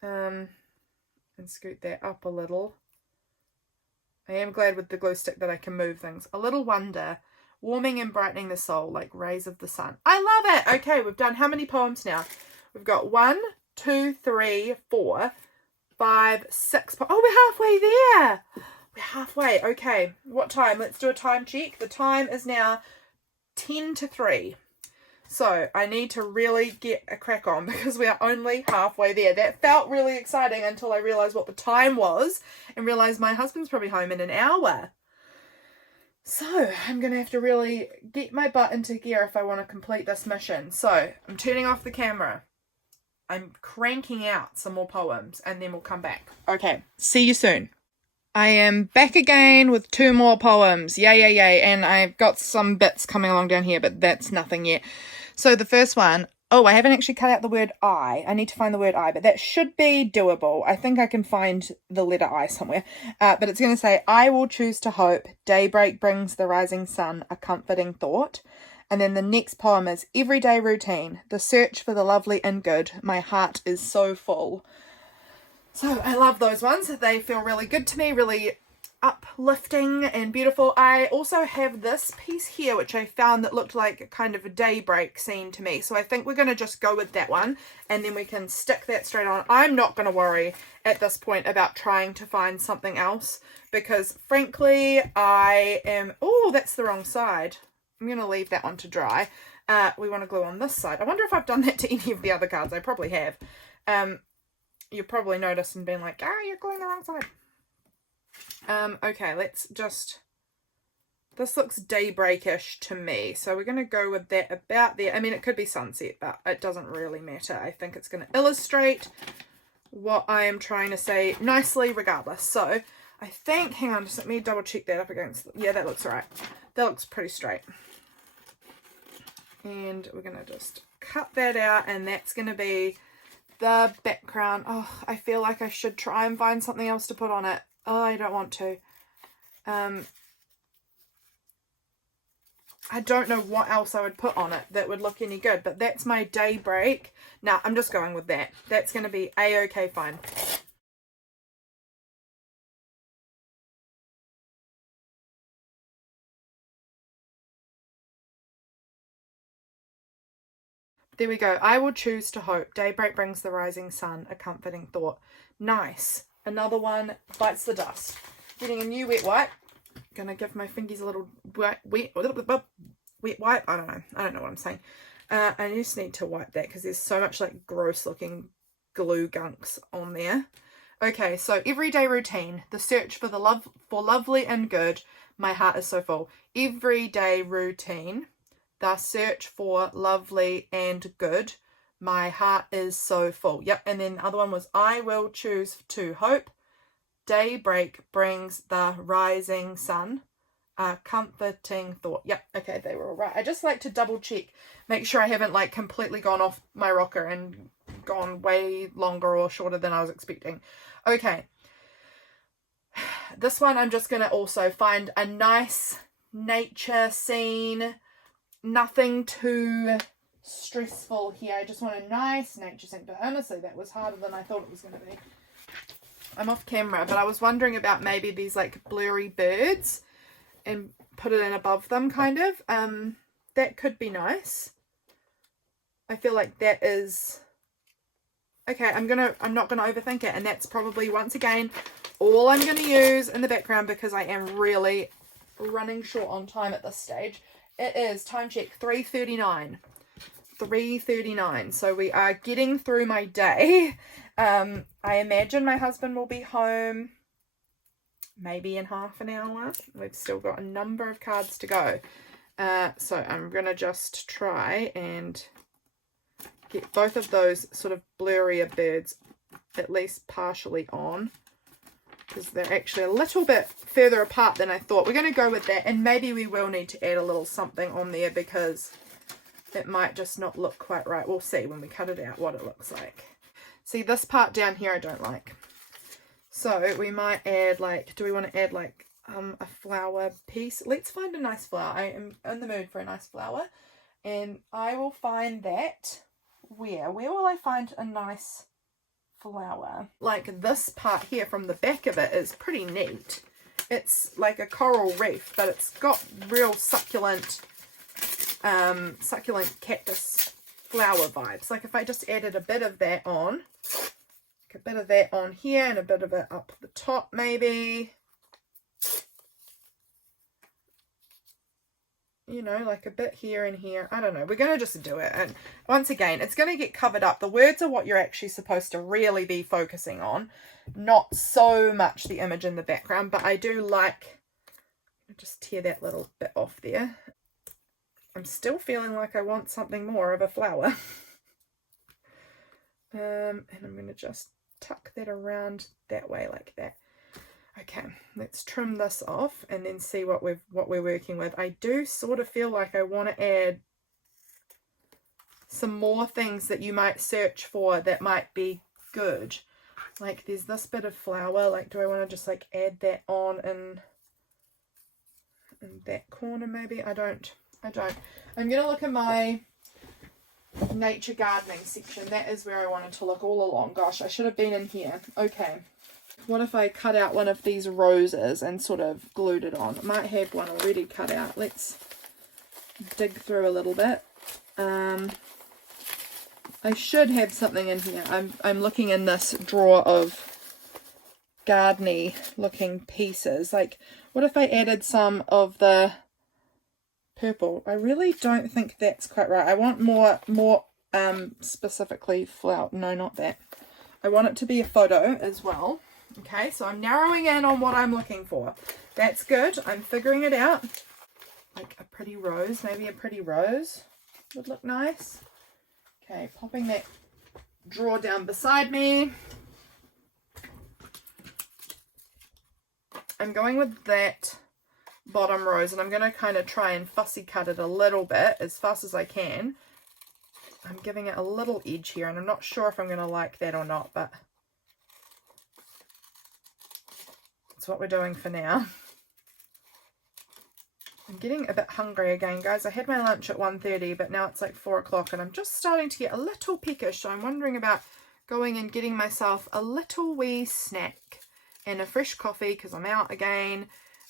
And scoot that up a little. I am glad with the glue stick that I can move things. A little wonder, warming and brightening the soul like rays of the sun. I love it. Okay, we've done how many poems now? We've got 1, 2, 3, 4, 5, 6. Oh, we're halfway there. We're halfway. Okay, what time? Let's do a time check. The time is now 10 to 3. So I need to really get a crack on because we are only halfway there. That felt really exciting until I realised what the time was and realised my husband's probably home in an hour. So I'm going to have to really get my butt into gear if I want to complete this mission. So I'm turning off the camera. I'm cranking out some more poems and then we'll come back. Okay, see you soon. I am back again with 2 more poems. Yay. And I've got some bits coming along down here, but that's nothing yet. So the first one, I haven't actually cut out the word I. I need to find the word I, but that should be doable. I think I can find the letter I somewhere. But it's going to say, I will choose to hope, daybreak brings the rising sun, a comforting thought. And then the next poem is, everyday routine, the search for the lovely and good, my heart is so full. So I love those ones. They feel really good to me, really uplifting and beautiful. I also have this piece here which I found that looked like kind of a daybreak scene to me, so I think we're going to just go with that one and then we can stick that straight on. I'm not going to worry at this point about trying to find something else because frankly I am, that's the wrong side. I'm going to leave that one to dry. We want to glue on this side. I wonder if I've done that to any of the other cards. I probably have. You've probably noticed and been like, you're gluing the wrong side. Okay, let's just, this looks daybreakish to me, so we're going to go with that about there. I mean, it could be sunset, but it doesn't really matter. I think it's going to illustrate what I am trying to say nicely regardless. So I think, hang on, just let me double check that up against, yeah, that looks right. That looks pretty straight. And we're going to just cut that out, and that's going to be the background. Oh, I feel like I should try and find something else to put on it. Oh, I don't want to. I don't know what else I would put on it that would look any good, but that's my daybreak. Now, I'm just going with that. That's going to be a-okay fine. There we go. I will choose to hope. Daybreak brings the rising sun, a comforting thought. Nice. Another one bites the dust. Getting a new wet wipe. Gonna give my fingies a little wet wipe. I don't know. I don't know what I'm saying. I just need to wipe that because there's so much like gross looking glue gunks on there. Okay, so everyday routine. The search for the lovely and good. My heart is so full. Everyday routine. The search for lovely and good. My heart is so full. Yep, and then the other one was I will choose to hope. Daybreak brings the rising sun. A comforting thought. Yep, okay, they were all right. I just like to double check. Make sure I haven't like completely gone off my rocker and gone way longer or shorter than I was expecting. Okay. This one I'm just going to also find a nice nature scene. Nothing too stressful here. I just want a nice nature scene. But honestly, that was harder than I thought it was going to be. I'm off camera, but I was wondering about maybe these like blurry birds and put it in above them, kind of. That could be nice. I feel like that is okay. I'm not gonna overthink it, and that's probably once again all I'm gonna use in the background because I am really running short on time at this stage. It is time check 3:39. 3:39. So we are getting through my day. I imagine my husband will be home maybe in half an hour. We've still got a number of cards to go. So I'm going to just try and get both of those sort of blurrier birds at least partially on, because they're actually a little bit further apart than I thought. We're going to go with that, and maybe we will need to add a little something on there because it might just not look quite right. We'll see when we cut it out what it looks like. See, this part down here I don't like. So we might add like, do we want to add like a flower piece? Let's find a nice flower. I am in the mood for a nice flower. And I will find that. Where will I find a nice flower? Like this part here from the back of it is pretty neat. It's like a coral reef, but it's got real succulent cactus flower vibes. Like if I just added a bit of that on, like a bit of that on here and a bit of it up the top maybe, you know, like a bit here and here. I don't know, we're going to just do it. And once again, it's going to get covered up. The words are what you're actually supposed to really be focusing on, not so much the image in the background. But I do like, just tear that little bit off there. I'm still feeling like I want something more of a flower. And I'm going to just tuck that around that way like that. Okay, let's trim this off and then see what we're working with. I do sort of feel like I want to add some more things that you might search for that might be good. Like there's this bit of flower. Like, do I want to just like add that on in that corner maybe? I don't. I'm going to look at my nature gardening section. That is where I wanted to look all along. Gosh, I should have been in here. Okay. What if I cut out one of these roses and sort of glued it on? I might have one already cut out. Let's dig through a little bit. I should have something in here. I'm looking in this drawer of gardeny looking pieces. Like, what if I added some of the purple? I really don't think that's quite right. I want more specifically flower. No, not that. I want it to be a photo as well. Okay, so I'm narrowing in on what I'm looking for. That's good. I'm figuring it out. Like a pretty rose. Maybe a pretty rose would look nice. Okay, popping that drawer down beside me. I'm going with that bottom rose, and I'm going to kind of try and fussy cut it a little bit as fast as I can. I'm giving it a little edge here, and I'm not sure if I'm going to like that or not, but it's what we're doing for now. I'm getting a bit hungry again, guys. I had my lunch at 1:30, but now it's like 4 o'clock, and I'm just starting to get a little peckish, so I'm wondering about going and getting myself a little wee snack and a fresh coffee, because I'm out again,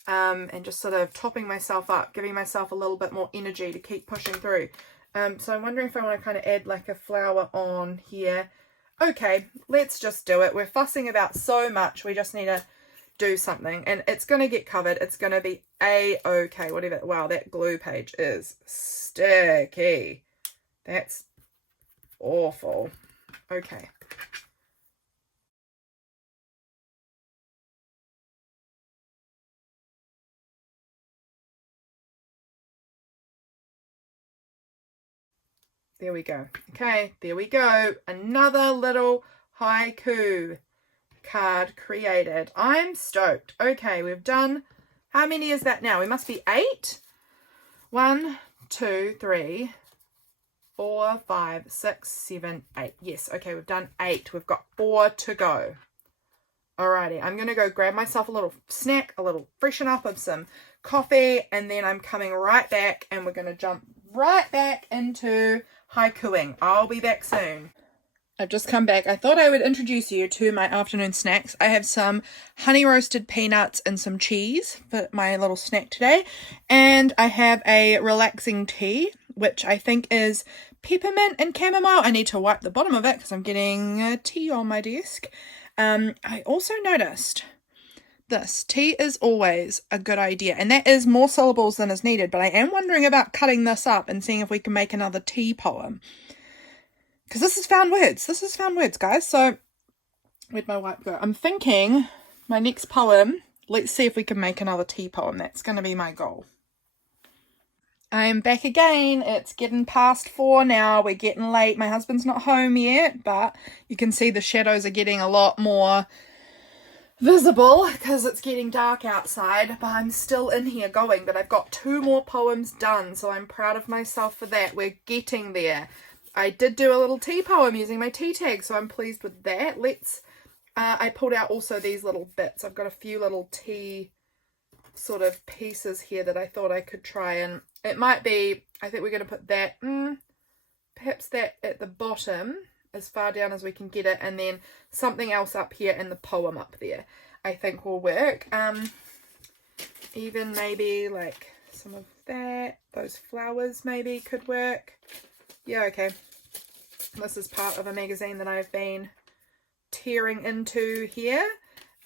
and just sort of topping myself up, giving myself a little bit more energy to keep pushing through. So I'm wondering if I want to kind of add like a flower on here. Okay, let's just do it. We're fussing about so much. We just need to do something, and it's going to get covered. It's going to be a-okay, whatever. Wow, that glue page is sticky. That's awful. Okay. There we go. Okay, there we go. Another little haiku card created. I'm stoked. Okay, we've done, how many is that now? We must be 8. 1, 2, 3, 4, 5, 6, 7, 8. Yes, okay, we've done 8. We've got 4 to go. Alrighty, I'm going to go grab myself a little snack, a little freshen up of some coffee, and then I'm coming right back, and we're going to jump right back into haikuing. I'll be back soon. I've just come back. I thought I would introduce you to my afternoon snacks. I have some honey roasted peanuts and some cheese for my little snack today. And I have a relaxing tea, which I think is peppermint and chamomile. I need to wipe the bottom of it because I'm getting tea on my desk. I also noticed this. Tea is always a good idea. And that is more syllables than is needed. But I am wondering about cutting this up and seeing if we can make another tea poem. Because this is found words. This is found words, guys. So, where'd my wipe go? I'm thinking my next poem, let's see if we can make another tea poem. That's going to be my goal. I'm back again. It's getting past 4 now. We're getting late. My husband's not home yet, but you can see the shadows are getting a lot more visible because it's getting dark outside, but I'm still in here going. But I've got 2 more poems done, so I'm proud of myself for that. We're getting there. I did do a little tea poem using my tea tag, so I'm pleased with that. I pulled out also these little bits. I've got a few little tea sort of pieces here that I thought I could try, and it might be, I think we're going to put that, perhaps that at the bottom, as far down as we can get it, and then something else up here and the poem up there, I think will work. Even maybe like some of that, those flowers maybe could work. Yeah, okay. This is part of a magazine that I've been tearing into here.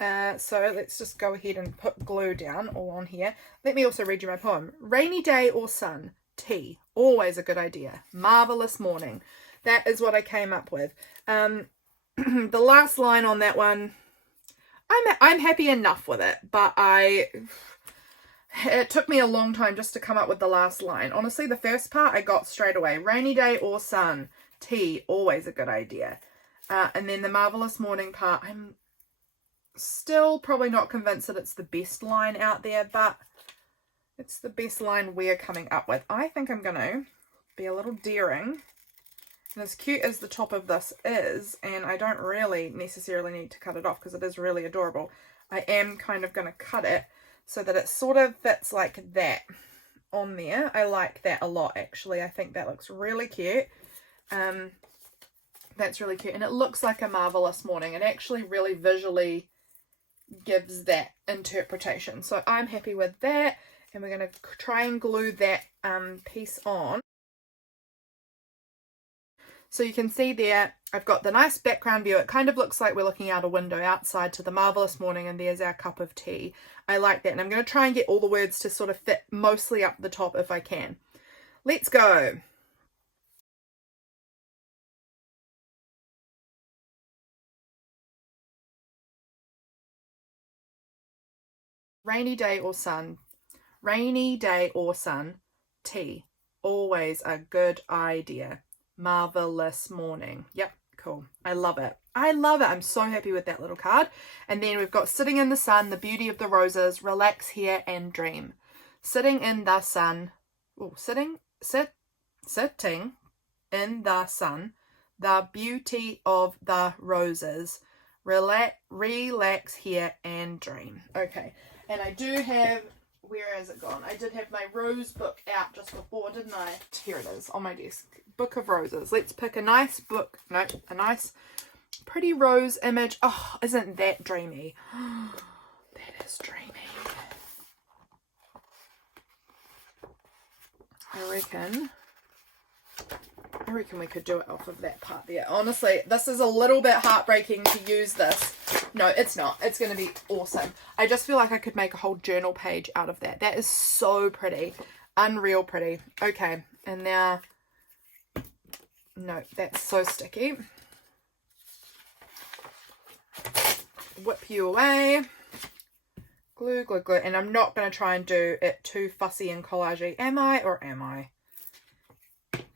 So let's just go ahead and put glue down all on here. Let me also read you my poem. Rainy day or sun, tea, always a good idea. Marvelous morning. That is what I came up with. The last line on that one, I'm happy enough with it, but it took me a long time just to come up with the last line. Honestly, the first part I got straight away. Rainy day or sun, tea, always a good idea. And then the marvelous morning part, I'm still probably not convinced that it's the best line out there, but it's the best line we're coming up with. I think I'm going to be a little daring. And as cute as the top of this is, and I don't really necessarily need to cut it off because it is really adorable, I am kind of going to cut it so that it sort of fits like that on there. I like that a lot, actually. I think that looks really cute. That's really cute. And it looks like a marvelous morning. It actually really visually gives that interpretation. So I'm happy with that. And we're going to try and glue that piece on. So you can see there, I've got the nice background view. It kind of looks like we're looking out a window outside to the marvelous morning, and there's our cup of tea. I like that. And I'm going to try and get all the words to sort of fit mostly up the top if I can. Let's go. Rainy day or sun. Rainy day or sun. Tea. Always a good idea. Marvelous morning. Yep, cool. I love it. I love it. I'm so happy with that little card. And then we've got sitting in the sun, the beauty of the roses, relax here and dream. Sitting in the sun. Oh, sitting in the sun, the beauty of the roses. Relax here and dream. Okay, and I do have, where has it gone? I did have my rose book out just before, didn't I? Here it is on my desk. Book of Roses. Let's pick a nice book. No, a nice pretty rose image. Oh, isn't that dreamy? That is dreamy. I reckon we could do it off of that part there. Honestly, this is a little bit heartbreaking to use this. No, it's not. It's going to be awesome. I just feel like I could make a whole journal page out of that. That is so pretty. Unreal pretty. Okay, and now, no, that's so sticky. Whip you away. Glue, glue, glue. And I'm not going to try and do it too fussy and collagey. Am I or am I?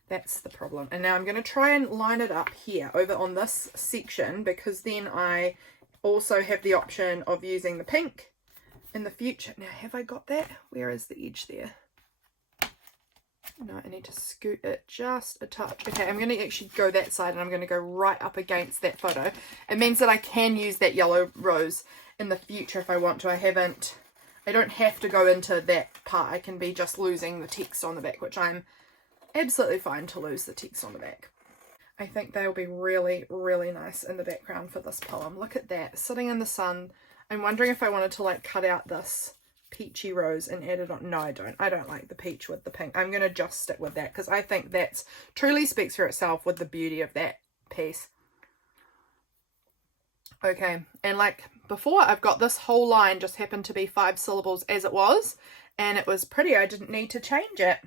That's the problem. And now I'm going to try and line it up here over on this section, because then I also have the option of using the pink in the future. Now, have I got that? Where is the edge there? No, I need to scoot it just a touch. Okay, I'm going to actually go that side, and I'm going to go right up against that photo. It means that I can use that yellow rose in the future if I want to. I don't have to go into that part. I can be just losing the text on the back, which I'm absolutely fine to lose the text on the back. I think they'll be really, really nice in the background for this poem. Look at that, sitting in the sun. I'm wondering if I wanted to like cut out this peachy rose and add it on. No, I don't. I don't like the peach with the pink. I'm going to just stick with that because I think that's truly speaks for itself with the beauty of that piece. Okay, and like before, I've got this whole line just happened to be 5 syllables as it was, and it was pretty. I didn't need to change it.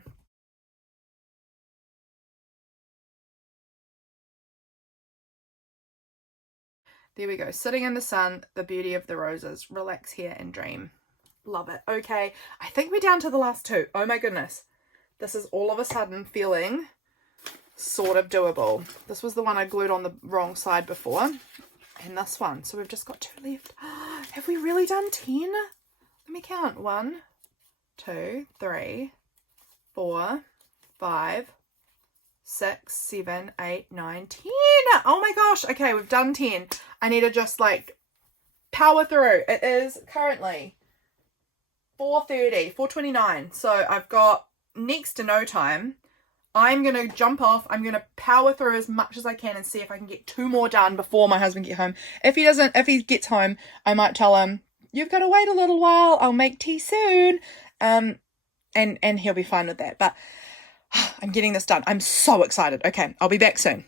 There we go. Sitting in the sun, the beauty of the roses. Relax here and dream. Love it. Okay, I think we're down to the last 2. Oh my goodness. This is all of a sudden feeling sort of doable. This was the one I glued on the wrong side before. And this one. So we've just got 2 left. Have we really done 10? Let me count. 1, 2, 3, 4, 5, 6, 7, 8, 9, 10. Oh my gosh. Okay, we've done 10. I need to just like power through. It is currently 4:30, 4:29. So I've got next to no time. I'm going to jump off. I'm going to power through as much as I can and see if I can get 2 more done before my husband gets home. If he gets home, I might tell him, you've got to wait a little while. I'll make tea soon. And he'll be fine with that. But I'm getting this done. I'm so excited. Okay, I'll be back soon.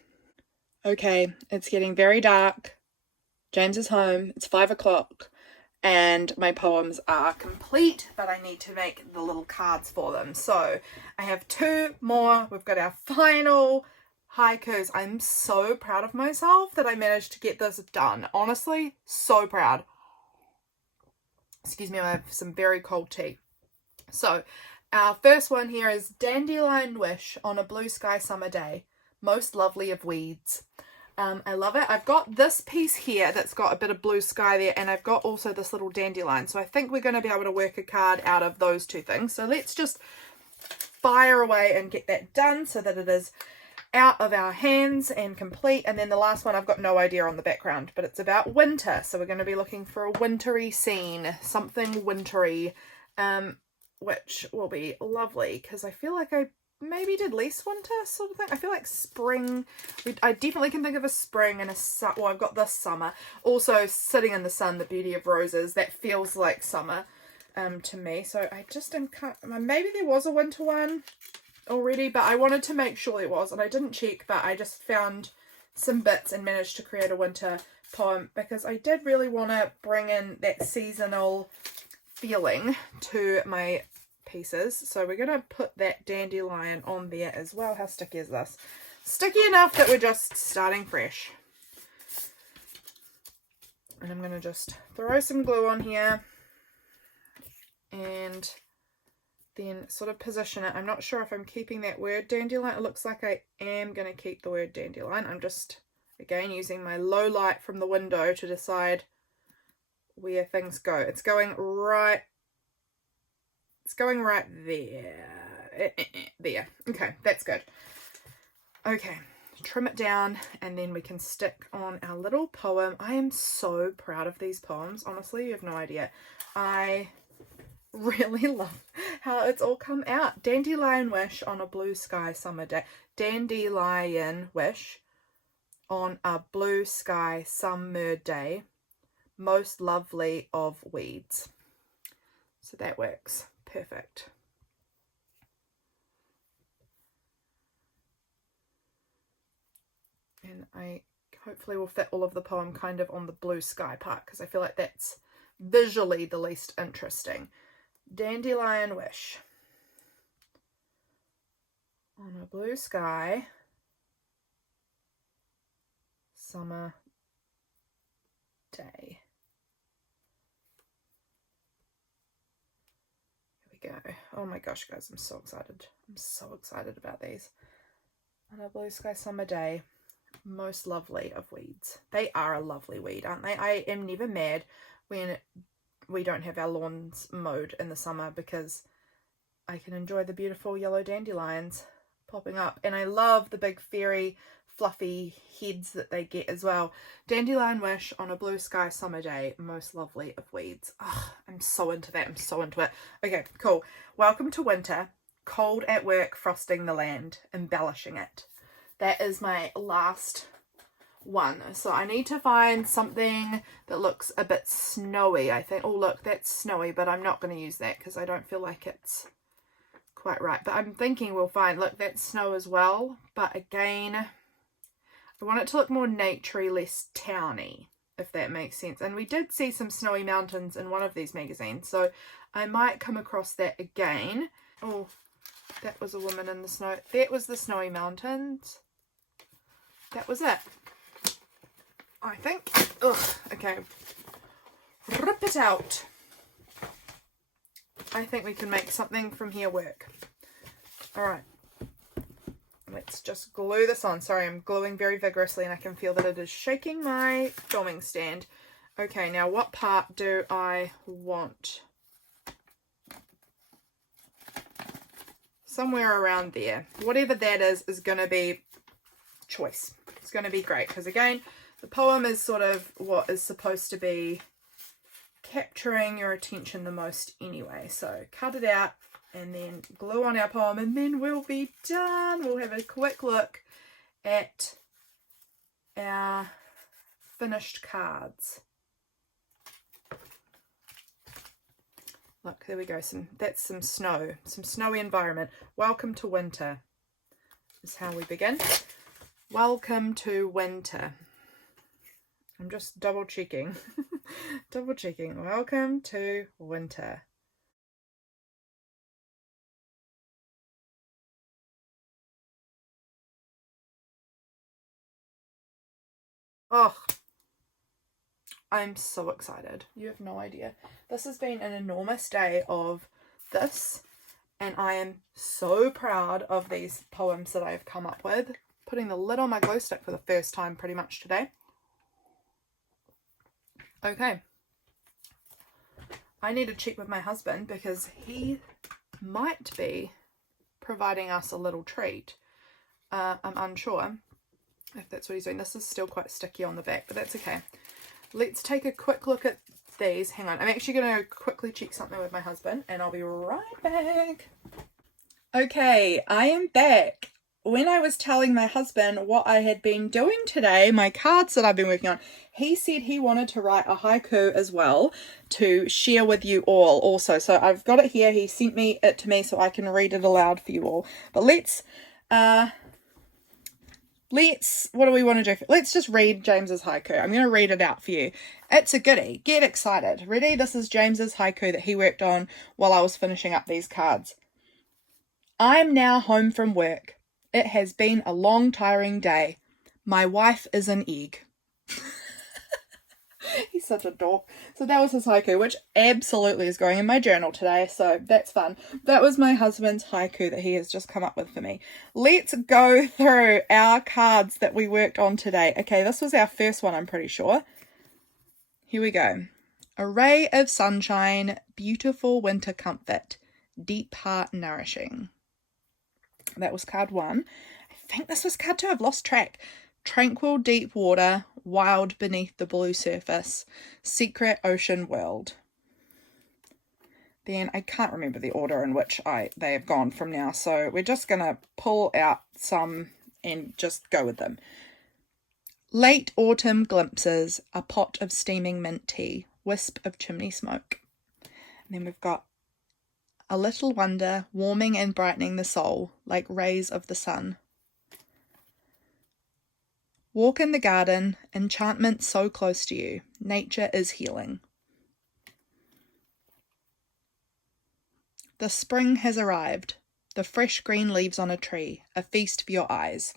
Okay, it's getting very dark. James is home. It's 5 o'clock. And my poems are complete, but I need to make the little cards for them. So I have 2 more. We've got our final haikus. I'm so proud of myself that I managed to get this done. Honestly, so proud. Excuse me, I have some very cold tea. So our first one here is Dandelion Wish on a Blue Sky Summer Day. Most lovely of weeds. I love it. I've got this piece here that's got a bit of blue sky there, and I've got also this little dandelion. So I think we're going to be able to work a card out of those 2 things. So let's just fire away and get that done so that it is out of our hands and complete. And then the last one, I've got no idea on the background, but it's about winter. So we're going to be looking for a wintry scene, something wintry, which will be lovely because I feel like I maybe did less winter sort of thing. I feel like spring, I definitely can think of a spring and a well, I've got this summer. Also, sitting in the sun, the beauty of roses, that feels like summer to me. So I just am maybe there was a winter one already, but I wanted to make sure there was, and I didn't check, but I just found some bits and managed to create a winter poem because I did really want to bring in that seasonal feeling to my pieces. So we're going to put that dandelion on there as well. How sticky is this? Sticky enough that we're just starting fresh. And I'm going to just throw some glue on here and then sort of position it. I'm not sure if I'm keeping that word dandelion. It looks like I am going to keep the word dandelion. I'm just, again, using my low light from the window to decide where things go. It's going right there. There. Okay, that's good. Okay, trim it down and then we can stick on our little poem. I am so proud of these poems. Honestly, you have no idea. I really love how it's all come out. Dandelion wish on a blue sky summer day. Dandelion wish on a blue sky summer day. Most lovely of weeds. So that works. Perfect. And I hopefully will fit all of the poem kind of on the blue sky part because I feel like that's visually the least interesting. Dandelion wish on a blue sky summer day. Here we go. Oh my gosh, guys, I'm so excited. I'm so excited about these. On a blue sky summer day. Most lovely of weeds. They are a lovely weed, aren't they? I am never mad when we don't have our lawns mowed in the summer because I can enjoy the beautiful yellow dandelions popping up. And I love the big fairy fluffy heads that they get as well. Dandelion wish on a blue sky summer day. Most lovely of weeds. Oh, I'm so into that. I'm so into it. Okay, cool. Welcome to winter. Cold at work, frosting the land, embellishing it. That is my last one. So I need to find something that looks a bit snowy, I think. Oh, look, that's snowy, but I'm not going to use that because I don't feel like it's quite right. But I'm thinking we'll find, look, that's snow as well. But again, I want it to look more naturey, less towny, if that makes sense. And we did see some snowy mountains in one of these magazines. So I might come across that again. Oh, that was a woman in the snow. That was the snowy mountains. That was it, I think. Ugh, okay. Rip it out. I think we can make something from here work. Alright. Let's just glue this on. Sorry, I'm gluing very vigorously and I can feel that it is shaking my filming stand. Okay, now what part do I want? Somewhere around there. Whatever that is going to be choice. It's going to be great because again, the poem is sort of what is supposed to be capturing your attention the most anyway. So cut it out and then glue on our poem and then we'll be done. We'll have a quick look at our finished cards. Look, there we go. That's some snow, some snowy environment. Welcome to winter is how we begin. Welcome to winter. I'm just double checking. Double checking. Welcome to winter. Oh, I'm so excited. You have no idea. This has been an enormous day of this, and I am so proud of these poems that I've come up with. Putting the lid on my glow stick for the first time pretty much today. Okay. I need to check with my husband because he might be providing us a little treat. I'm unsure if that's what he's doing. This is still quite sticky on the back, but that's okay. Let's take a quick look at these. Hang on. I'm actually going to quickly check something with my husband and I'll be right back. Okay, I am back. When I was telling my husband what I had been doing today, my cards that I've been working on, he said he wanted to write a haiku as well to share with you all also. So I've got it here. He sent it to me so I can read it aloud for you all. But let's, what do we want to do? Let's just read James's haiku. I'm going to read it out for you. It's a goodie. Get excited. Ready? This is James's haiku that he worked on while I was finishing up these cards. I'm now home from work. It has been a long, tiring day. My wife is an egg. He's such a dork. So that was his haiku, which absolutely is going in my journal today, so that's fun. That was my husband's haiku that he has just come up with for me. Let's go through our cards that we worked on today. Okay, this was our first one, I'm pretty sure. Here we go. A ray of sunshine, beautiful winter comfort, deep heart nourishing. That was card 1. I think this was card 2. I've lost track. Tranquil deep water, wild beneath the blue surface, secret ocean world. Then I can't remember the order in which they have gone from now, so we're just going to pull out some and just go with them. Late autumn glimpses, a pot of steaming mint tea, wisp of chimney smoke. And then we've got a little wonder, warming and brightening the soul, like rays of the sun. Walk in the garden, enchantment so close to you. Nature is healing. The spring has arrived. The fresh green leaves on a tree, a feast for your eyes.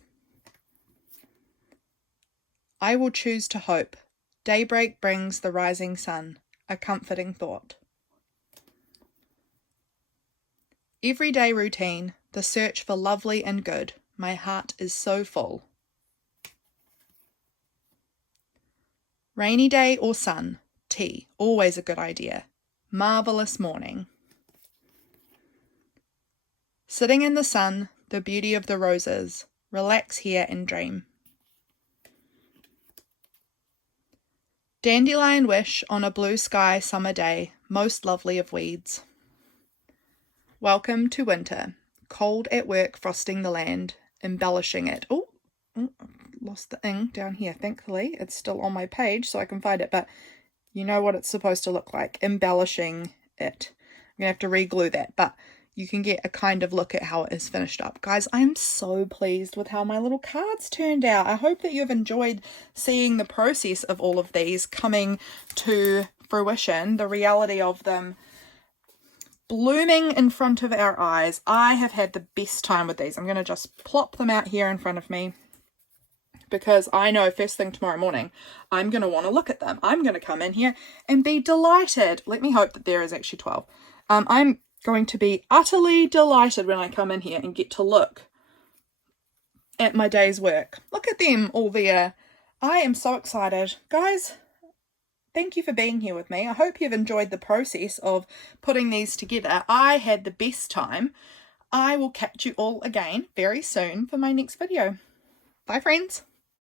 I will choose to hope. Daybreak brings the rising sun, a comforting thought. Everyday routine, the search for lovely and good. My heart is so full. Rainy day or sun, tea, always a good idea. Marvellous morning. Sitting in the sun, the beauty of the roses. Relax here and dream. Dandelion wish on a blue sky summer day, most lovely of weeds. Welcome to winter. Cold at work frosting the land, embellishing it. Oh, lost the ink down here. Thankfully, it's still on my page so I can find it, but you know what it's supposed to look like. Embellishing it. I'm going to have to re-glue that, but you can get a kind of look at how it is finished up. Guys, I'm so pleased with how my little cards turned out. I hope that you've enjoyed seeing the process of all of these coming to fruition, the reality of them blooming in front of our eyes. I have had the best time with these. I'm going to just plop them out here in front of me because I know first thing tomorrow morning I'm going to want to look at them. I'm going to come in here and be delighted. Let me hope that there is actually 12. I'm going to be utterly delighted when I come in here and get to look at my day's work. Look at them all there. I am so excited. Guys, thank you for being here with me. I hope you've enjoyed the process of putting these together. I had the best time. I will catch you all again very soon for my next video. Bye, friends.